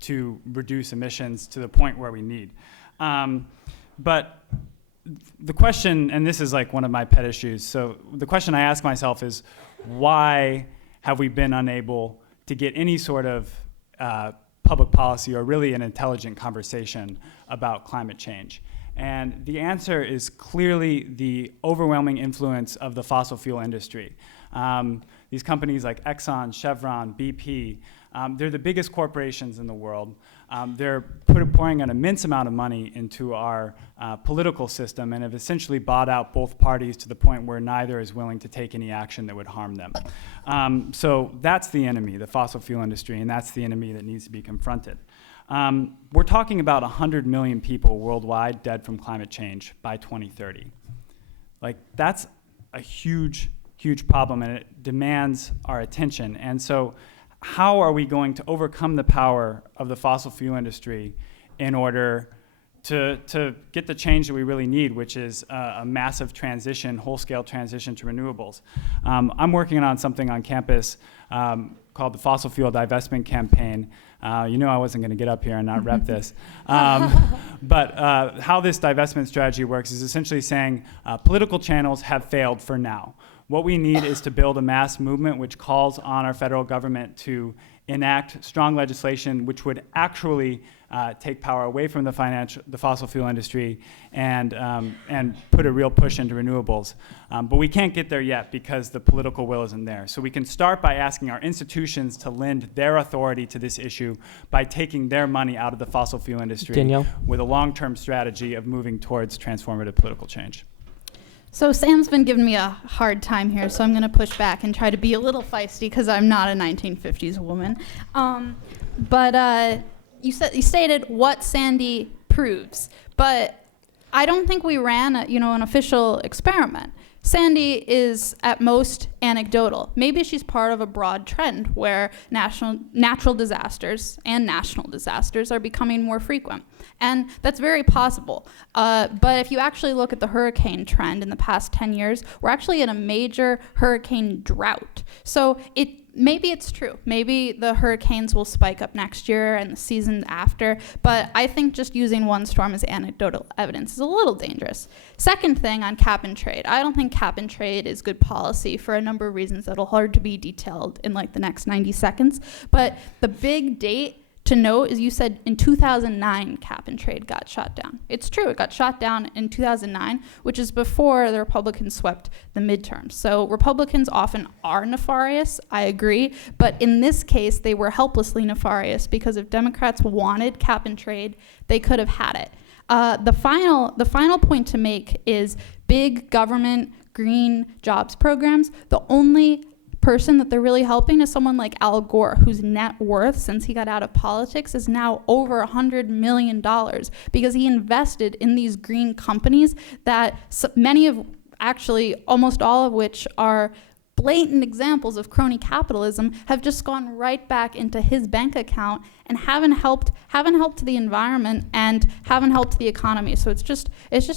to reduce emissions to the point where we need. But the question, and this is like one of my pet issues, so the question I ask myself is, why have we been unable to get any sort of public policy or really an intelligent conversation about climate change? And the answer is clearly the overwhelming influence of the fossil fuel industry. These companies like Exxon, Chevron, BP, they're the biggest corporations in the world. They're pouring an immense amount of money into our political system and have essentially bought out both parties to the point where neither is willing to take any action that would harm them. So that's the enemy, the fossil fuel industry, and that's the enemy that needs to be confronted. We're talking about 100 million people worldwide dead from climate change by 2030. Like, that's a huge, huge problem, and it demands our attention. And so how are we going to overcome the power of the fossil fuel industry in order to get the change that we really need, which is a massive transition, whole-scale transition to renewables? I'm working on something on campus called the Fossil Fuel Divestment Campaign. I wasn't going to get up here and not rep this. But how this divestment strategy works is essentially saying political channels have failed for now. What we need is to build a mass movement which calls on our federal government to enact strong legislation which would actually take power away from the fossil fuel industry and put a real push into renewables. But we can't get there yet because the political will isn't there. So we can start by asking our institutions to lend their authority to this issue by taking their money out of the fossil fuel industry Danielle? with a long-term strategy of moving towards transformative political change. So Sam's been giving me a hard time here, so I'm going to push back and try to be a little feisty because I'm not a 1950s woman. But you stated what Sandy proves, but I don't think we ran an official experiment. Sandy is at most anecdotal. Maybe she's part of a broad trend where natural disasters and national disasters are becoming more frequent. And that's very possible. But if you actually look at the hurricane trend in the past 10 years, we're actually in a major hurricane drought. So maybe it's true. Maybe the hurricanes will spike up next year and the season after, but I think just using one storm as anecdotal evidence is a little dangerous. Second thing on cap and trade, I don't think cap and trade is good policy for a number of reasons that'll hard to be detailed in like the next 90 seconds, but the big date to note is you said in 2009 cap and trade got shot down. It's true, it got shot down in 2009, which is before the Republicans swept the midterms. So Republicans often are nefarious, I agree, but in this case they were helplessly nefarious because if Democrats wanted cap and trade, they could have had it. The final point to make is big government green jobs programs. The only person that they're really helping is someone like Al Gore, whose net worth since he got out of politics is now over $100 million because he invested in these green companies that many of, actually almost all of which are blatant examples of crony capitalism, have just gone right back into his bank account and haven't helped the environment and haven't helped the economy. So it's just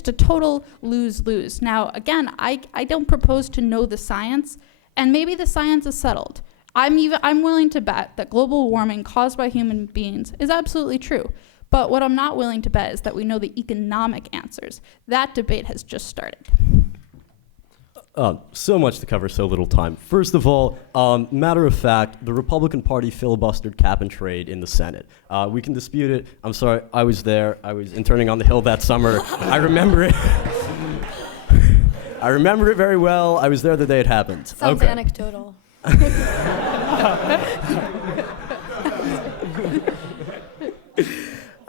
a total lose-lose. Now, again, I don't propose to know the science, and maybe the science is settled. I'm willing to bet that global warming caused by human beings is absolutely true. But what I'm not willing to bet is that we know the economic answers. That debate has just started. So much to cover, so little time. First of all, matter of fact, the Republican Party filibustered cap and trade in the Senate. We can dispute it. I'm sorry, I was there. I was interning on the Hill that summer. I remember it. I remember it very well. I was there the day it happened. Sounds Okay. anecdotal.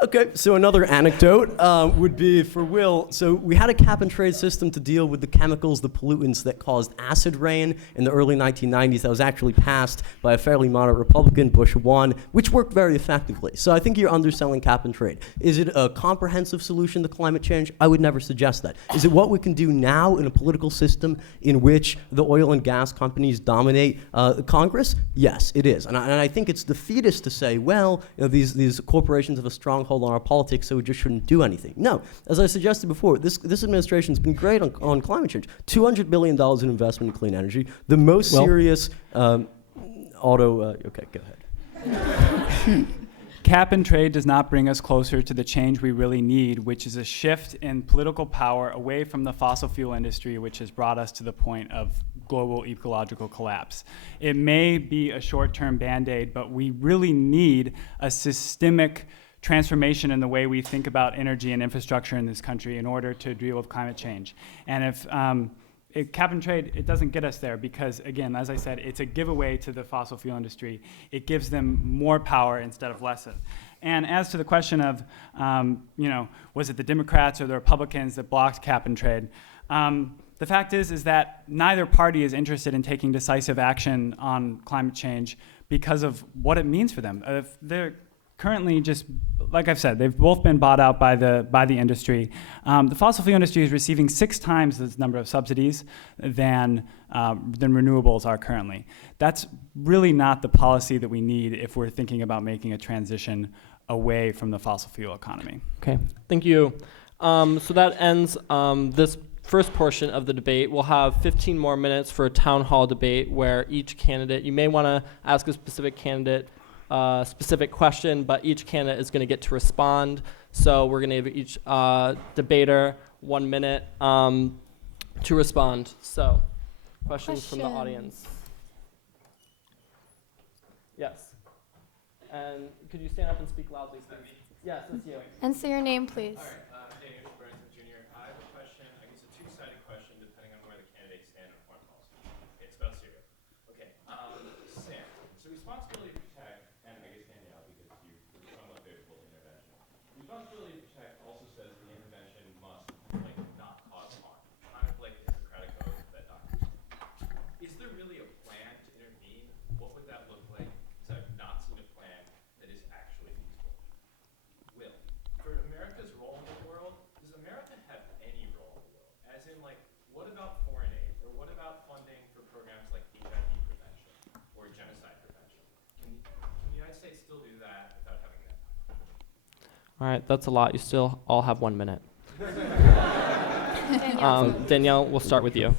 Okay, so another anecdote would be for Will. So we had a cap and trade system to deal with the chemicals, the pollutants that caused acid rain in the early 1990s that was actually passed by a fairly moderate Republican, Bush won, which worked very effectively. So I think you're underselling cap and trade. Is it a comprehensive solution to climate change? I would never suggest that. Is it what we can do now in a political system in which the oil and gas companies dominate Congress? Yes, it is. And I think it's defeatist to say, well, these corporations have a stronghold on our politics, so we just shouldn't do anything. No, as I suggested before, this administration's been great on climate change. $200 billion in investment in clean energy, the most serious okay, go ahead. Cap and trade does not bring us closer to the change we really need, which is a shift in political power away from the fossil fuel industry, which has brought us to the point of global ecological collapse. It may be a short-term Band-Aid, but we really need a systemic transformation in the way we think about energy and infrastructure in this country in order to deal with climate change. And if cap and trade, it doesn't get us there because, again, as I said, it's a giveaway to the fossil fuel industry. It gives them more power instead of less. And as to the question of, was it the Democrats or the Republicans that blocked cap and trade? The fact is that neither party is interested in taking decisive action on climate change because of what it means for them. If they're currently just, like I've said, they've both been bought out by the industry. The fossil fuel industry is receiving 6 times the number of subsidies than renewables are currently. That's really not the policy that we need if we're thinking about making a transition away from the fossil fuel economy. Okay, thank you. So that ends this first portion of the debate. We'll have 15 more minutes for a town hall debate where each candidate, you may want to ask a specific candidate specific question, but each candidate is going to get to respond. So we're going to give each debater 1 minute to respond. So, questions from the audience? Yes. And could you stand up and speak loudly, please? Yes, that's you. And say your name, please. All right, Daniel Branson Jr. I have a question, I guess a two-sided question, depending on where the candidates stand on foreign policy. Okay, it's about Syria. Okay, Sam, so responsibility to protect, and I guess Danielle, because you're somewhat favorable to intervention. Responsibility to protect also says the intervention must, not cause harm. Kind of like the Hippocratic Oath that doctors. Is there really a plan to intervene? What would that look like? Because I've not seen a plan that is actually feasible. Will, for America's role in the world, does America have any role in the world? As in, what about foreign aid? Or what about funding for programs like HIV prevention or genocide prevention? Can the United States still do that without having that? All right, that's a lot. You still all have 1 minute. Danielle, we'll start with you.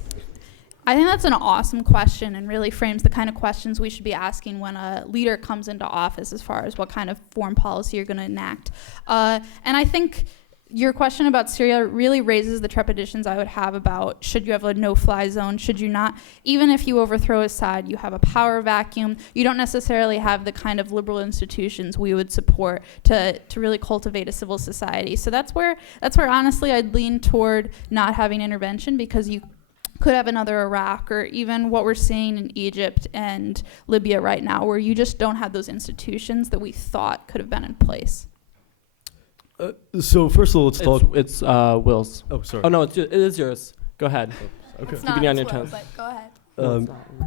I think that's an awesome question and really frames the kind of questions we should be asking when a leader comes into office as far as what kind of foreign policy you're going to enact. And I think your question about Syria really raises the trepidations I would have about should you have a no-fly zone, should you not. Even if you overthrow Assad, you have a power vacuum. You don't necessarily have the kind of liberal institutions we would support to really cultivate a civil society. So that's where honestly I'd lean toward not having intervention, because you could have another Iraq, or even what we're seeing in Egypt and Libya right now, where you just don't have those institutions that we thought could have been in place. So first of all, let's talk. It's Will's. Oh, sorry. Oh no, it is yours. Go ahead. Okay. It's Keep not it on as your well, toes. but go ahead.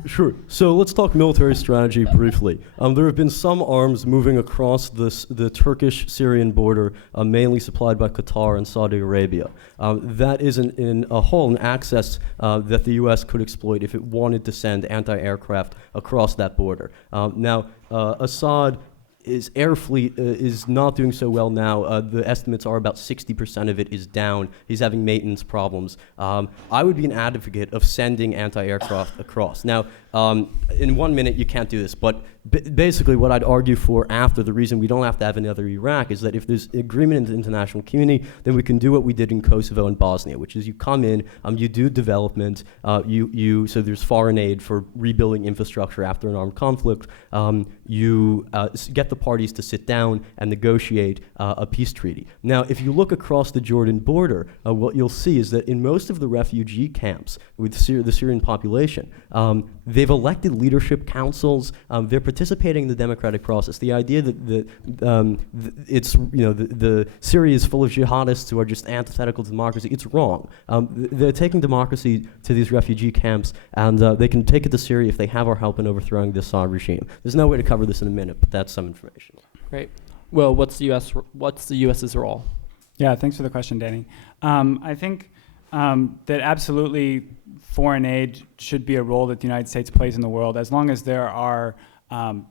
Sure. So let's talk military strategy briefly. There have been some arms moving across the Turkish-Syrian border, mainly supplied by Qatar and Saudi Arabia. That is in a hole in access that the U.S. could exploit if it wanted to send anti-aircraft across that border. Now, Assad. His air fleet is not doing so well now. The estimates are about 60% of it is down. He's having maintenance problems. I would be an advocate of sending anti-aircraft across. Now, in 1 minute, you can't do this, but basically what I'd argue for after, the reason we don't have to have another Iraq, is that if there's agreement in the international community, then we can do what we did in Kosovo and Bosnia, which is you come in, you do development, so there's foreign aid for rebuilding infrastructure after an armed conflict, you get the parties to sit down and negotiate a peace treaty. Now, if you look across the Jordan border, what you'll see is that in most of the refugee camps with the Syrian population, they've elected leadership councils. They're participating in the democratic process. The idea that the Syria is full of jihadists who are just antithetical to democracy, it's wrong. They're taking democracy to these refugee camps, and they can take it to Syria if they have our help in overthrowing the Assad regime. There's no way to cover this in a minute, but that's some information. Great. Well, what's the U.S.'s role? Yeah, thanks for the question, Danny. I think that absolutely foreign aid should be a role that the United States plays in the world, as long as there are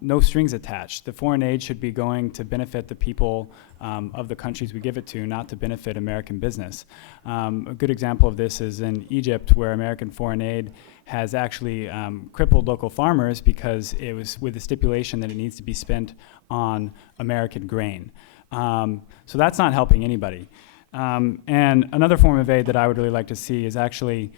no strings attached. The foreign aid should be going to benefit the people of the countries we give it to, not to benefit American business. A good example of this is in Egypt, where American foreign aid has actually crippled local farmers because it was with the stipulation that it needs to be spent on American grain. So that's not helping anybody. And another form of aid that I would really like to see is actually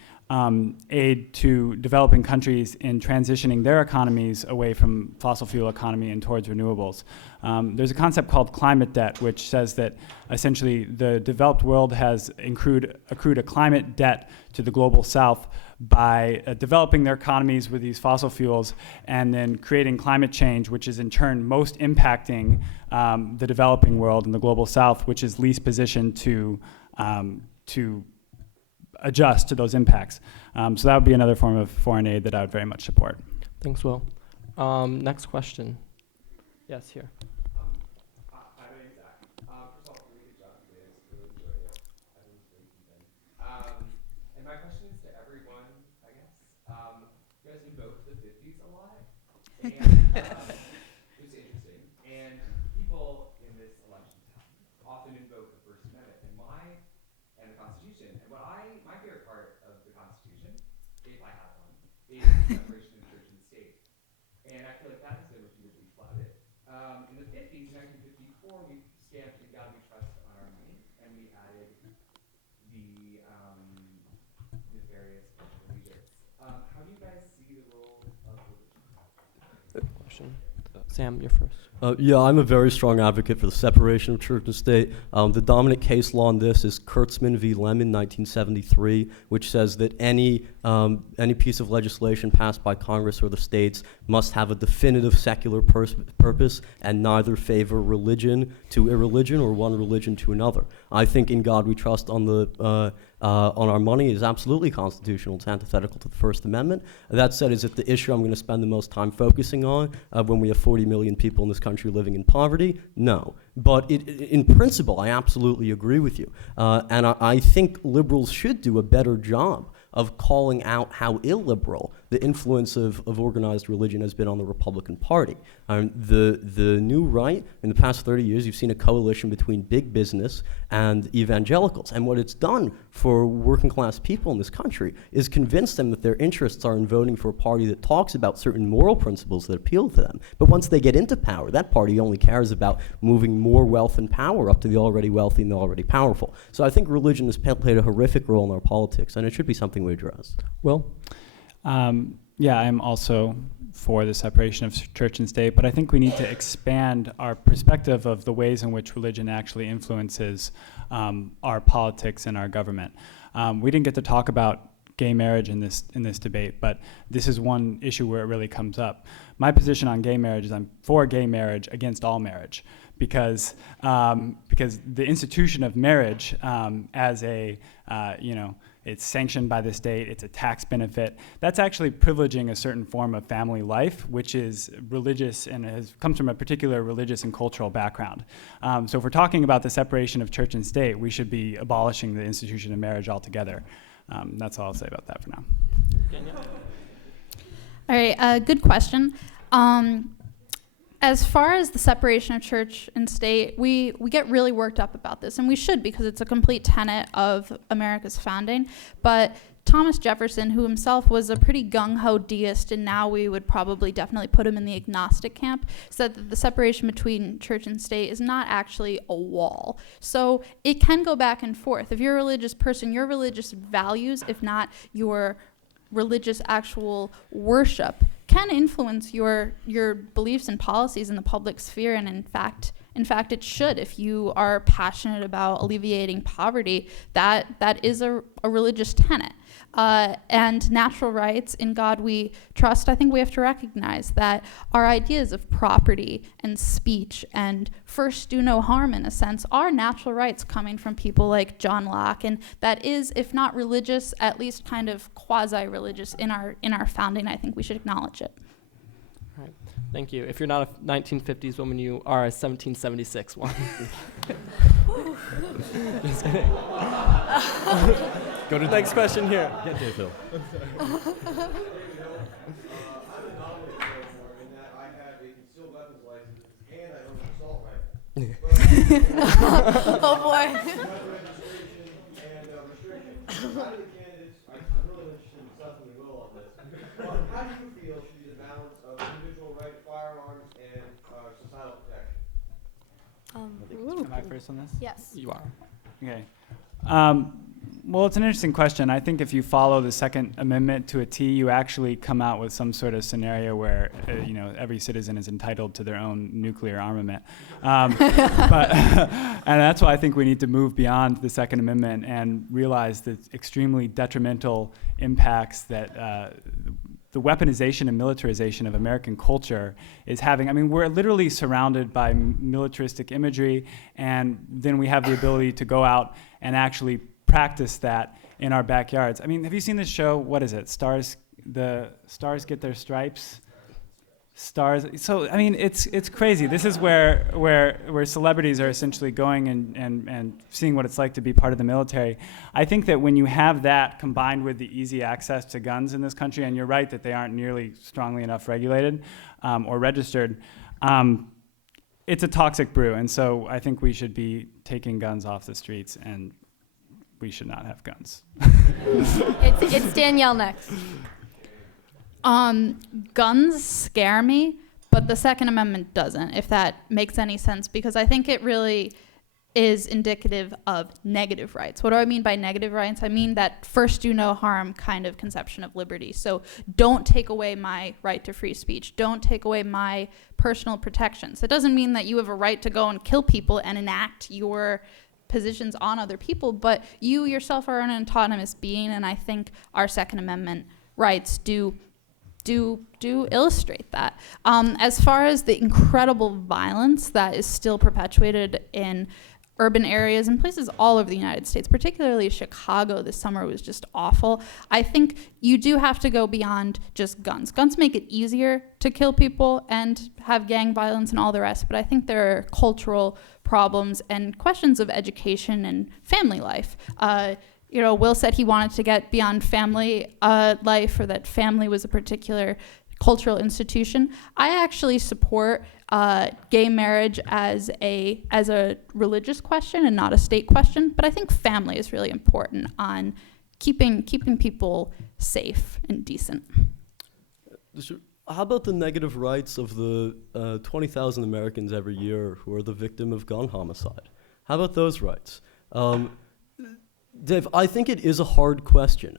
aid to developing countries in transitioning their economies away from fossil fuel economy and towards renewables. There's a concept called climate debt, which says that essentially the developed world has accrued a climate debt to the global south by developing their economies with these fossil fuels and then creating climate change, which is in turn most impacting the developing world and the global south, which is least positioned to adjust to those impacts. So that would be another form of foreign aid that I would very much support. Thanks, Will. Next question. Yes, here. Hi, my name's Zach. First of all, really good job today. I really enjoyed it. Everyone's very even. And my question is to everyone, I guess. You guys invoked the 50s a lot, and it was interesting. And people in this election often invoke the First Amendment and the Constitution. And my favorite part of the Constitution, if I have one, is the separation of church and state. And I feel like that has been repeatedly flouted. In the 50s, in 1954, we stamped "In God We Trust" on our money, and we added the nefarious Pledge of Allegiance. How do you guys see the role of religion? Question. Sam, you're first. Yeah, I'm a very strong advocate for the separation of church and state. The dominant case law on this is Kurtzman v. Lemon, 1973, which says that any piece of legislation passed by Congress or the states must have a definitive secular purpose and neither favor religion to irreligion or one religion to another. I think "In God We Trust" on our money is absolutely constitutional. It's antithetical to the First Amendment. That said, is it the issue I'm going to spend the most time focusing on when we have 40 million people in this country living in poverty? No. But in principle, I absolutely agree with you. And I think liberals should do a better job of calling out how illiberal the influence of organized religion has been on the Republican Party. The new right, in the past 30 years, you've seen a coalition between big business and evangelicals. And what it's done for working class people in this country is convince them that their interests are in voting for a party that talks about certain moral principles that appeal to them. But once they get into power, that party only cares about moving more wealth and power up to the already wealthy and the already powerful. So I think religion has played a horrific role in our politics, and it should be something we address. Will? Yeah, I'm also for the separation of church and state, but I think we need to expand our perspective of the ways in which religion actually influences our politics and our government. We didn't get to talk about gay marriage in this debate, but this is one issue where it really comes up. My position on gay marriage is I'm for gay marriage against all marriage, because the institution of marriage as a it's sanctioned by the state, it's a tax benefit. That's actually privileging a certain form of family life, which is religious and comes from a particular religious and cultural background. So if we're talking about the separation of church and state, we should be abolishing the institution of marriage altogether. That's all I'll say about that for now. All right, good question. As far as the separation of church and state, we get really worked up about this, and we should, because it's a complete tenet of America's founding. But Thomas Jefferson, who himself was a pretty gung-ho deist, and now we would probably definitely put him in the agnostic camp, said that the separation between church and state is not actually a wall. So it can go back and forth. If you're a religious person, your religious values, if not your religious actual worship, can influence your beliefs and policies in the public sphere, and in fact it should. If you are passionate about alleviating poverty, that is a religious tenet. And natural rights, in God we trust, I think we have to recognize that our ideas of property and speech and first do no harm, in a sense, are natural rights coming from people like John Locke, and that is, if not religious, at least kind of quasi-religious in our founding. I think we should acknowledge it. All right. Thank you. If you're not a 1950s woman, you are a 1776 one. Just kidding. Go to next question here. Get there, Phil. Oh boy. How do you feel should be the balance of individual right, firearms, and societal protection? Am I first on this? Yes. You are. Okay. Well, it's an interesting question. I think if you follow the Second Amendment to a T, you actually come out with some sort of scenario where every citizen is entitled to their own nuclear armament. And that's why I think we need to move beyond the Second Amendment and realize the extremely detrimental impacts that the weaponization and militarization of American culture is having. I mean, we're literally surrounded by militaristic imagery, and then we have the ability to go out and actually practice that in our backyards. I mean, have you seen this show? What is it? The Stars Get Their Stripes? Stars. So, I mean, it's crazy. This is where celebrities are essentially going and seeing what it's like to be part of the military. I think that when you have that combined with the easy access to guns in this country, and you're right that they aren't nearly strongly enough regulated or registered, it's a toxic brew. And so I think we should be taking guns off the streets, and we should not have guns. It's Danielle next. Guns scare me, but the Second Amendment doesn't, if that makes any sense, because I think it really is indicative of negative rights. What do I mean by negative rights? I mean that first do no harm kind of conception of liberty. So don't take away my right to free speech. Don't take away my personal protections. It doesn't mean that you have a right to go and kill people and enact your positions on other people, but you yourself are an autonomous being, and I think our Second Amendment rights do illustrate that. As far as the incredible violence that is still perpetuated in urban areas and places all over the United States, particularly Chicago this summer was just awful, I think you do have to go beyond just guns. Guns make it easier to kill people and have gang violence and all the rest, but I think there are cultural problems and questions of education and family life Will said he wanted to get beyond family life, or that family was a particular cultural institution. I actually support gay marriage as a religious question and not a state question, but I think family is really important on keeping people safe and decent. How about the negative rights of the 20,000 Americans every year who are the victim of gun homicide? How about those rights? Dave, I think it is a hard question.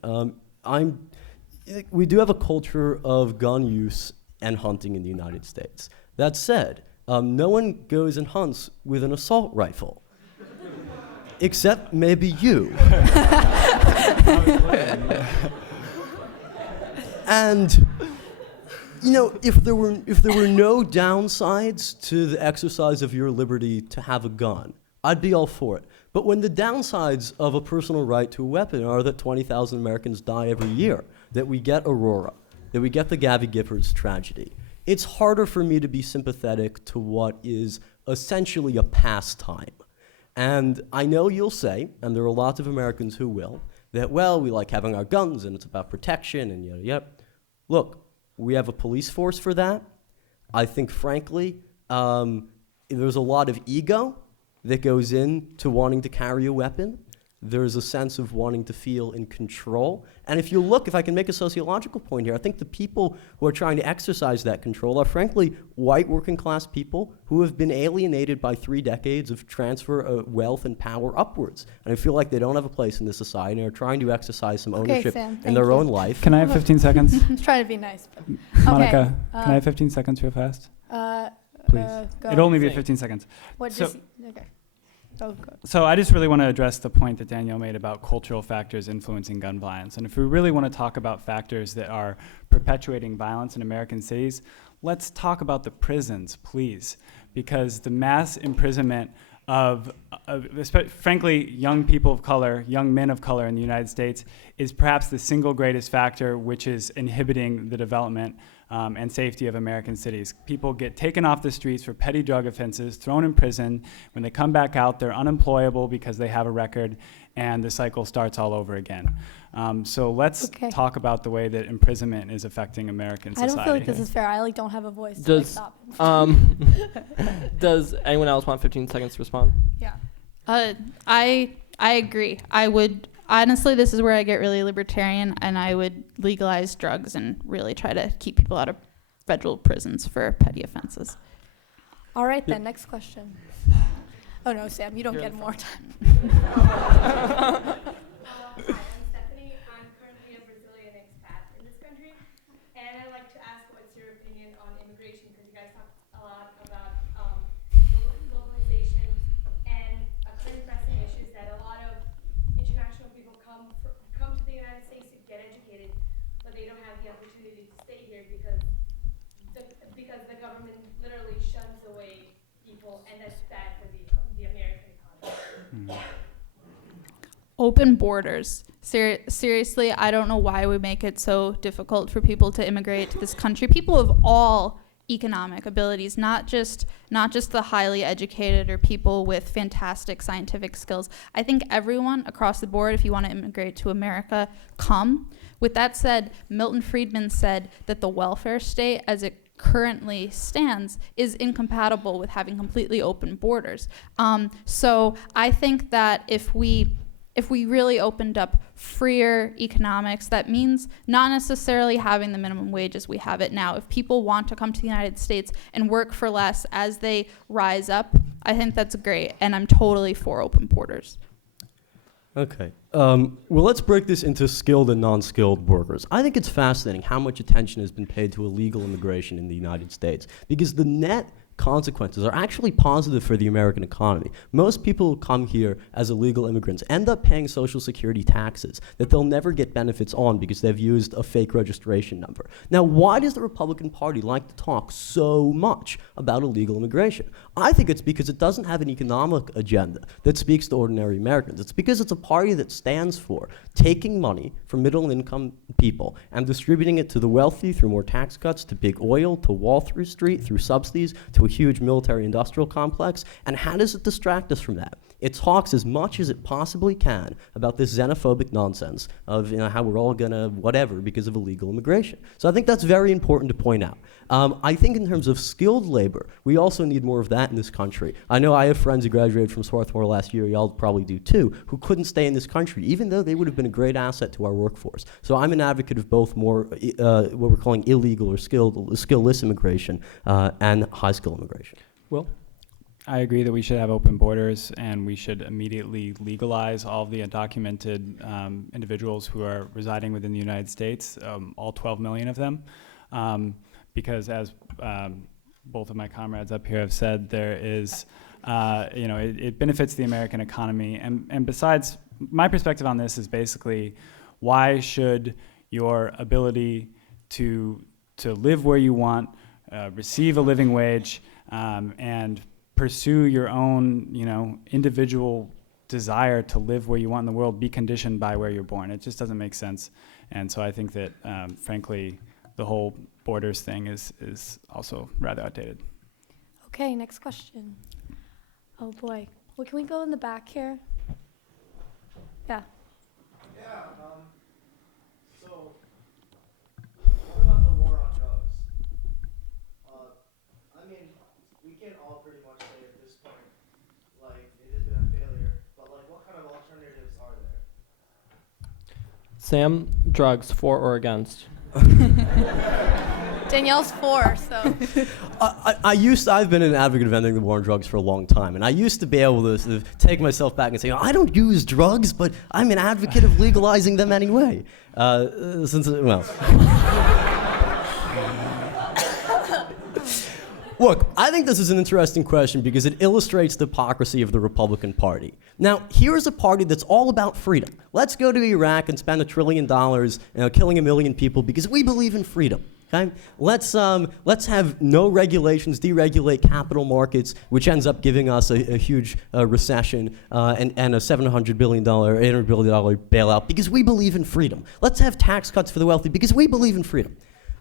We do have a culture of gun use and hunting in the United States. That said, no one goes and hunts with an assault rifle, except maybe you. And if there were no downsides to the exercise of your liberty to have a gun, I'd be all for it. But when the downsides of a personal right to a weapon are that 20,000 Americans die every year, that we get Aurora, that we get the Gabby Giffords tragedy, it's harder for me to be sympathetic to what is essentially a pastime. And I know you'll say, and there are lots of Americans who will, that, well, we like having our guns and it's about protection and yada yada. Look, we have a police force for that. I think, frankly, there's a lot of ego that goes into wanting to carry a weapon. There's a sense of wanting to feel in control. And if I can make a sociological point here, I think the people who are trying to exercise that control are, frankly, white working class people who have been alienated by 3 decades of transfer of wealth and power upwards. And I feel like they don't have a place in this society and are trying to exercise some ownership in their own life. Can I have 15 seconds? I'm trying to be nice. But Monica, okay, can I have 15 seconds real fast? Please. Go. It'll only be 15 seconds. Okay. Oh, good. So I just really want to address the point that Danielle made about cultural factors influencing gun violence. And if we really want to talk about factors that are perpetuating violence in American cities, let's talk about the prisons, please. Because the mass imprisonment of frankly, young people of color, young men of color in the United States is perhaps the single greatest factor which is inhibiting the development and safety of American cities. People get taken off the streets for petty drug offenses, thrown in prison. When they come back out, they're unemployable because they have a record, and the cycle starts all over again. So let's talk about the way that imprisonment is affecting American society. I don't feel like this is fair. I don't have a voice. Does does anyone else want 15 seconds to respond? Yeah. I agree. I would. Honestly, this is where I get really libertarian, and I would legalize drugs and really try to keep people out of federal prisons for petty offenses. All right, then. Next question. Oh, no, Sam, you don't get more time. Hi, I'm Stephanie. I'm currently a Brazilian expat in this country, and I'd like to ask what's your opinion on immigration, because you guys talk a lot about globalization and a current pressing issue is that a lot of international people come to the United States to get educated, but they don't have the opportunity to stay here because the government literally shuns away people, and that's bad for the American economy. Open borders. Seriously, I don't know why we make it so difficult for people to immigrate to this country. People of all economic abilities, not just the highly educated or people with fantastic scientific skills. I think everyone across the board, if you want to immigrate to America, come. With that said, Milton Friedman said that the welfare state as it currently stands is incompatible with having completely open borders. So I think that if we really opened up freer economics, that means not necessarily having the minimum wage as we have it now. If people want to come to the United States and work for less as they rise up, I think that's great, and I'm totally for open borders. Okay. Well, let's break this into skilled and non-skilled workers. I think it's fascinating how much attention has been paid to illegal immigration in the United States, because the net consequences are actually positive for the American economy. Most people who come here as illegal immigrants end up paying Social Security taxes that they'll never get benefits on because they've used a fake registration number. Now, why does the Republican Party like to talk so much about illegal immigration? I think it's because it doesn't have an economic agenda that speaks to ordinary Americans. It's because it's a party that stands for taking money from middle-income people and distributing it to the wealthy through more tax cuts, to big oil, to Wall Street, through subsidies, to a huge military-industrial complex. And how does it distract us from that? It talks as much as it possibly can about this xenophobic nonsense of how we're all gonna whatever because of illegal immigration. So I think that's very important to point out. I think in terms of skilled labor, we also need more of that in this country. I know I have friends who graduated from Swarthmore last year, y'all probably do too, who couldn't stay in this country, even though they would have been a great asset to our workforce. So I'm an advocate of both more what we're calling illegal or skillless immigration and high skill immigration. Will? I agree that we should have open borders and we should immediately legalize all of the undocumented individuals who are residing within the United States, all 12 million of them. Because as both of my comrades up here have said, there is, it benefits the American economy. And besides, my perspective on this is basically, why should your ability to live where you want, receive a living wage, and pursue your own, individual desire to live where you want in the world be conditioned by where you're born? It just doesn't make sense. And so I think that, frankly, the whole borders thing is also rather outdated. Okay, next question. Oh boy. Well, can we go in the back here? Yeah. Yeah, so, what about the war on drugs? I mean, we can all pretty much say at this point, like, it has been a failure, but like, what kind of alternatives are there? Sam, drugs, for or against? Danielle's 4, so. I've been an advocate of ending the war on drugs for a long time, and I used to be able to sort of take myself back and say, I don't use drugs, but I'm an advocate of legalizing them anyway. Look, I think this is an interesting question because it illustrates the hypocrisy of the Republican Party. Now, here's a party that's all about freedom. Let's go to Iraq and spend $1 trillion killing 1 million people because we believe in freedom. Okay? Let's have no regulations, deregulate capital markets, which ends up giving us a huge recession and a $800 billion bailout because we believe in freedom. Let's have tax cuts for the wealthy because we believe in freedom.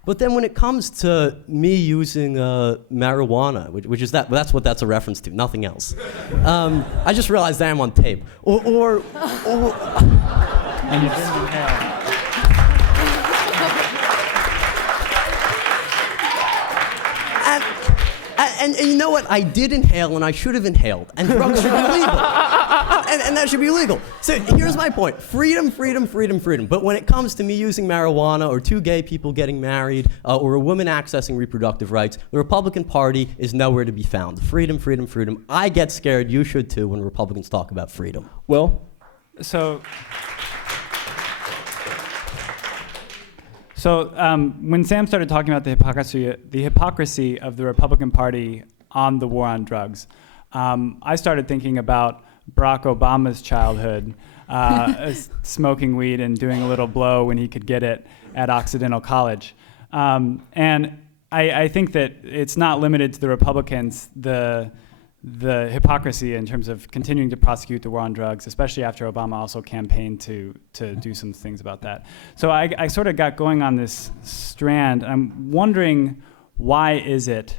But then when it comes to me using marijuana, which is that's what that's a reference to, nothing else. I just realized I am on tape. Or And you didn't inhale. And you know what? I did inhale, and I should have inhaled. And drugs should be legal. And that should be legal. So here's my point. Freedom, freedom, freedom, freedom. But when it comes to me using marijuana, or 2 gay people getting married, or a woman accessing reproductive rights, the Republican Party is nowhere to be found. Freedom, freedom, freedom. I get scared, you should too, when Republicans talk about freedom. Will? So when Sam started talking about the hypocrisy of the Republican Party on the war on drugs, I started thinking about Barack Obama's childhood, smoking weed and doing a little blow when he could get it at Occidental College. And I think that it's not limited to the Republicans, the hypocrisy in terms of continuing to prosecute the war on drugs, especially after Obama also campaigned to do some things about that. So I sort of got going on this strand. I'm wondering, why is it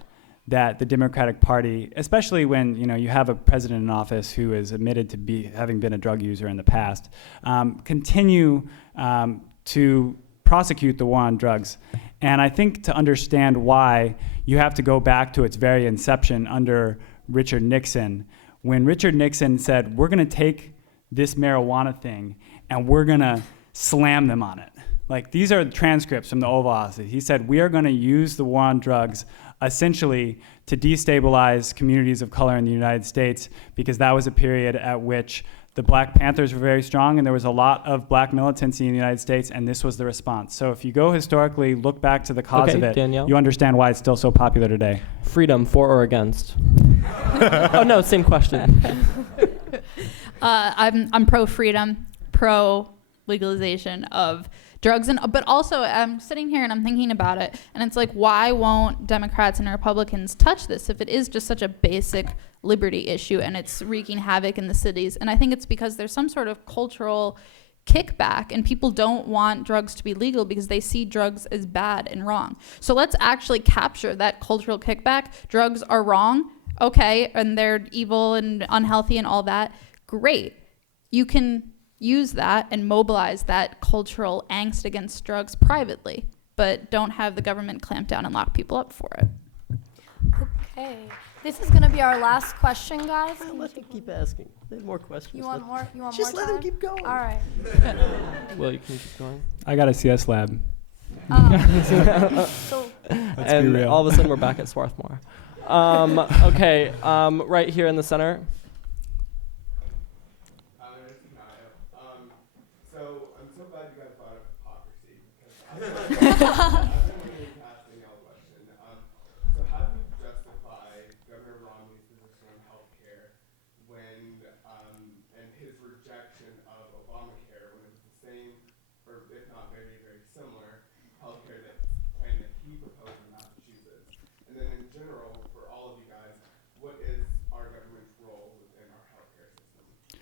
that the Democratic Party, especially when you have a president in office who is admitted to having been a drug user in the past, continue to prosecute the war on drugs? And I think to understand why, you have to go back to its very inception under Richard Nixon, when Richard Nixon said, we're going to take this marijuana thing and we're going to slam them on it. Like, these are transcripts from the Oval Office. He said, we are going to use the war on drugs essentially to destabilize communities of color in the United States, because that was a period at which the Black Panthers were very strong and there was a lot of black militancy in the United States, and this was the response. So if you go historically, look back to the cause of it, Danielle? you understand why it's still so popular today. Freedom, for or against? Oh no, same question. I'm pro-freedom, pro-legalization of drugs, but also I'm sitting here and I'm thinking about it, and it's like, why won't Democrats and Republicans touch this if it is just such a basic liberty issue and it's wreaking havoc in the cities? And I think it's because there's some sort of cultural kickback, and people don't want drugs to be legal because they see drugs as bad and wrong. So let's actually capture that cultural kickback. Drugs are wrong, okay, and they're evil and unhealthy and all that. great. You can use that and mobilize that cultural angst against drugs privately, but don't have the government clamp down and lock people up for it. Okay. This is going to be our last question, guys. Let them keep asking. They have more questions. You want more? You want Just more let them time? keep going. All right. Will, you can keep going. I got a CS lab. So Let's be And real. all of a sudden, we're back at Swarthmore. Okay, right here in the center. So I'm so glad you guys brought up hypocrisy because I've been really asking y'all a question. So how do you justify Governor Romney's position on healthcare when and his rejection of Obamacare when it was the same, or if not very, very similar, healthcare plan that he proposed in Massachusetts? And then in general, for all of you guys, what is our government's role within our healthcare system?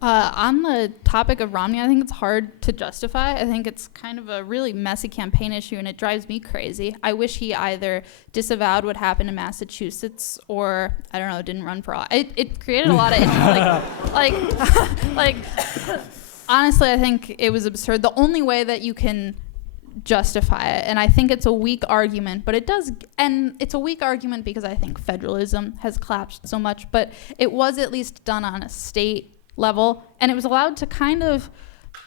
On the topic of Romney, I think it's hard to justify. I think it's kind of a really messy campaign issue, and it drives me crazy. I wish he either disavowed what happened in Massachusetts or, I don't know, didn't run for office. It created a lot of, like, honestly, I think it was absurd. The only way that you can justify it, and I think it's a weak argument, but it does, and it's a weak argument because I think federalism has collapsed so much, but it was at least done on a state level, and it was allowed to kind of,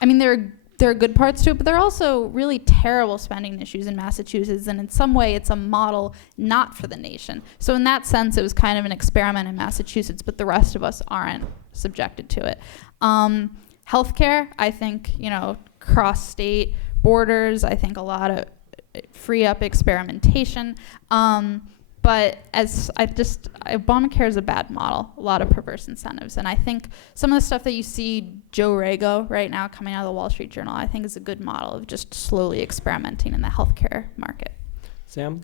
I mean, there are good parts to it, but there are also really terrible spending issues in Massachusetts, and in some way it's a model not for the nation. So in that sense, it was kind of an experiment in Massachusetts, but the rest of us aren't subjected to it. Healthcare, I think, cross-state borders, I think a lot of free up experimentation. But Obamacare is a bad model, a lot of perverse incentives. And I think some of the stuff that you see Joe Rago right now coming out of the Wall Street Journal, I think is a good model of just slowly experimenting in the healthcare market. Sam?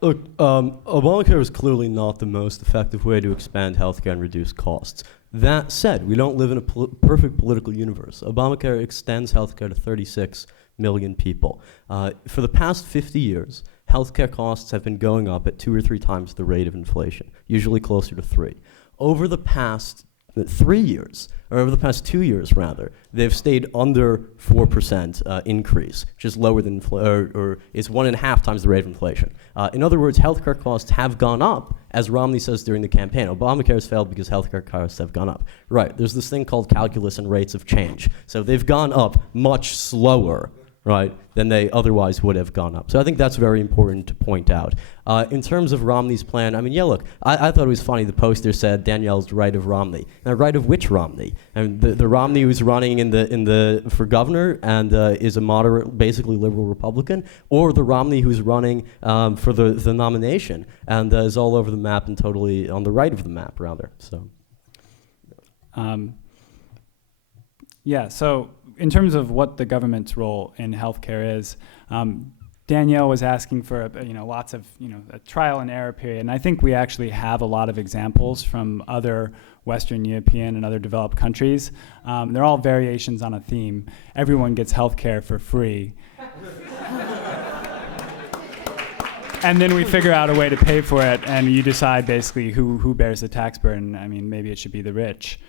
Look, Obamacare is clearly not the most effective way to expand healthcare and reduce costs. That said, we don't live in a perfect political universe. Obamacare extends healthcare to 36 million people. For the past 50 years, healthcare costs have been going up at 2 or 3 times the rate of inflation, usually closer to 3. Over the past 3 years, or over the past 2 years rather, they've stayed under 4% increase, which is lower than, or is 1.5 times the rate of inflation. In other words, healthcare costs have gone up, as Romney says during the campaign. Obamacare has failed because healthcare costs have gone up. Right, there's this thing called calculus and rates of change. So they've gone up much slower, right, than they otherwise would have gone up. So I think that's very important to point out. In terms of Romney's plan, I mean, yeah, look, I thought it was funny. The poster said Danielle's right of Romney. Now, right of which Romney? And the Romney who's running for governor and is a moderate, basically liberal Republican, or the Romney who's running for the nomination and is all over the map and totally on the right of the map, rather. So. Yeah, so in terms of what the government's role in healthcare is, Danielle was asking for lots of a trial and error period, and I think we actually have a lot of examples from other Western European and other developed countries. They're all variations on a theme. Everyone gets healthcare for free. And then we figure out a way to pay for it, and you decide basically who bears the tax burden. I mean, maybe it should be the rich.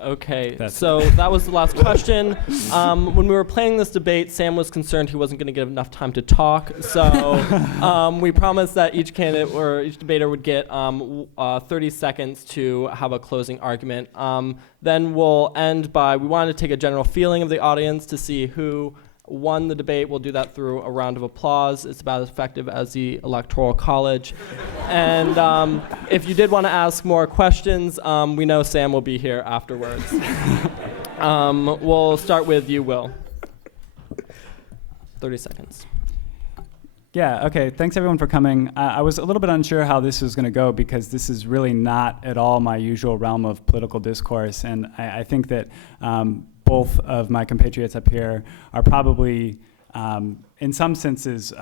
Okay, so that was the last question. When we were planning this debate, Sam was concerned he wasn't going to get enough time to talk. So we promised that each candidate or each debater would get 30 seconds to have a closing argument. Then we'll end by, we wanted to take a general feeling of the audience to see who won the debate. We'll do that through a round of applause. It's about as effective as the Electoral College. And if you did want to ask more questions, we know Sam will be here afterwards. We'll start with you, Will. 30 seconds. Yeah, okay, thanks everyone for coming. I was a little bit unsure how this was going to go because this is really not at all my usual realm of political discourse, and I think that both of my compatriots up here are probably, in some senses,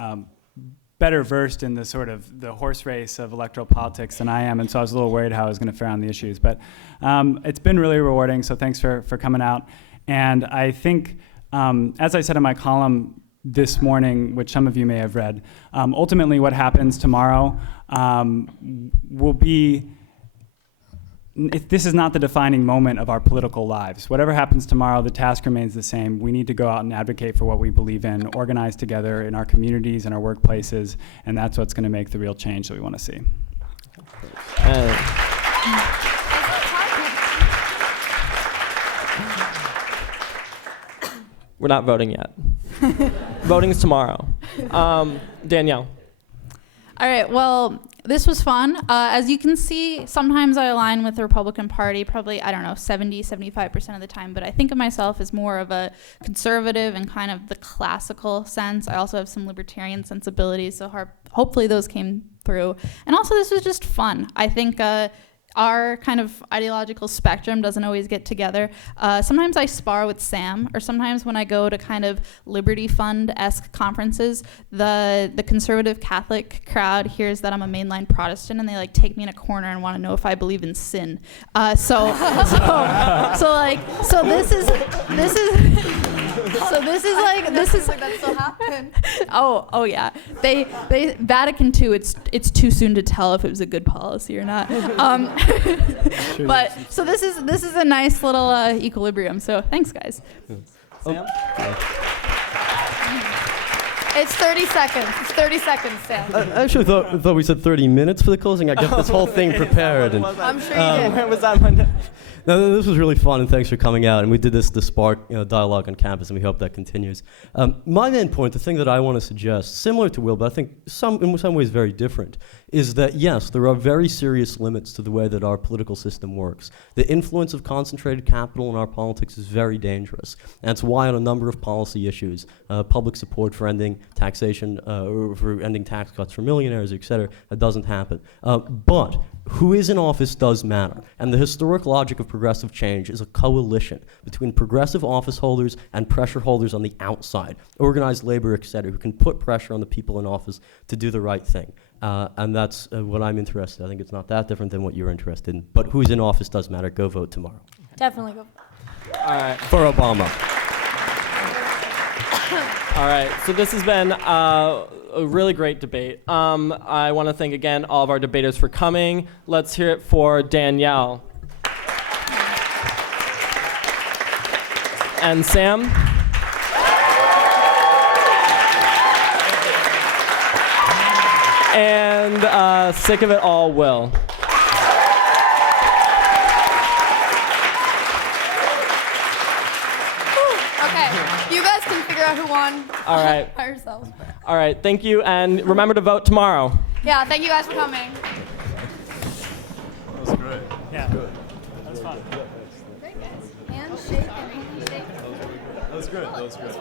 better versed in the sort of the horse race of electoral politics than I am, and so I was a little worried how I was going to fare on the issues. But it's been really rewarding, so thanks for coming out. And I think, as I said in my column this morning, which some of you may have read, ultimately what happens tomorrow will be, this is not the defining moment of our political lives. Whatever happens tomorrow, the task remains the same. We need to go out and advocate for what we believe in, organize together in our communities and our workplaces, and that's what's going to make the real change that we want to see. We're not voting yet. Voting's tomorrow. Danielle. All right, well, this was fun. As you can see, sometimes I align with the Republican Party, probably, 70-75% of the time, but I think of myself as more of a conservative in kind of the classical sense. I also have some libertarian sensibilities, so hopefully those came through. And also, this was just fun. I think our kind of ideological spectrum doesn't always get together. Sometimes I spar with Sam, or sometimes when I go to kind of Liberty Fund-esque conferences, the conservative Catholic crowd hears that I'm a mainline Protestant, and they like take me in a corner and want to know if I believe in sin. So this is like that still happened. Oh yeah. They Vatican II. It's too soon to tell if it was a good policy or not. But so this is a nice little equilibrium. So thanks, guys. Sam? It's 30 seconds. It's 30 seconds, Sam. I actually thought we said 30 minutes for the closing. I got this whole thing prepared. And, I'm sure you did. When was that Monday? no, this was really fun, and thanks for coming out. And we did this to spark dialogue on campus, and we hope that continues. My main point, the thing that I want to suggest, similar to Will, but I think in some ways very different, is that yes, there are very serious limits to the way that our political system works. The influence of concentrated capital in our politics is very dangerous. And that's why on a number of policy issues, public support for ending taxation, or for ending tax cuts for millionaires, et cetera, that doesn't happen. But who is in office does matter. And the historic logic of progressive change is a coalition between progressive office holders and pressure holders on the outside, organized labor, et cetera, who can put pressure on the people in office to do the right thing. And that's what I'm interested in. I think it's not that different than what you're interested in. But who's in office does matter. Go vote tomorrow. Definitely go. All right. For Obama. All right. So this has been a really great debate. I want to thank again all of our debaters for coming. Let's hear it for Danielle. And Sam. And sick of it all, Will. Okay, you guys can figure out who won. All right. By yourselves. All right, thank you, and remember to vote tomorrow. Yeah, thank you guys for coming. That was great. Yeah. Good. That was fun. Great, guys. Handshake and handshake. That was great. That was great.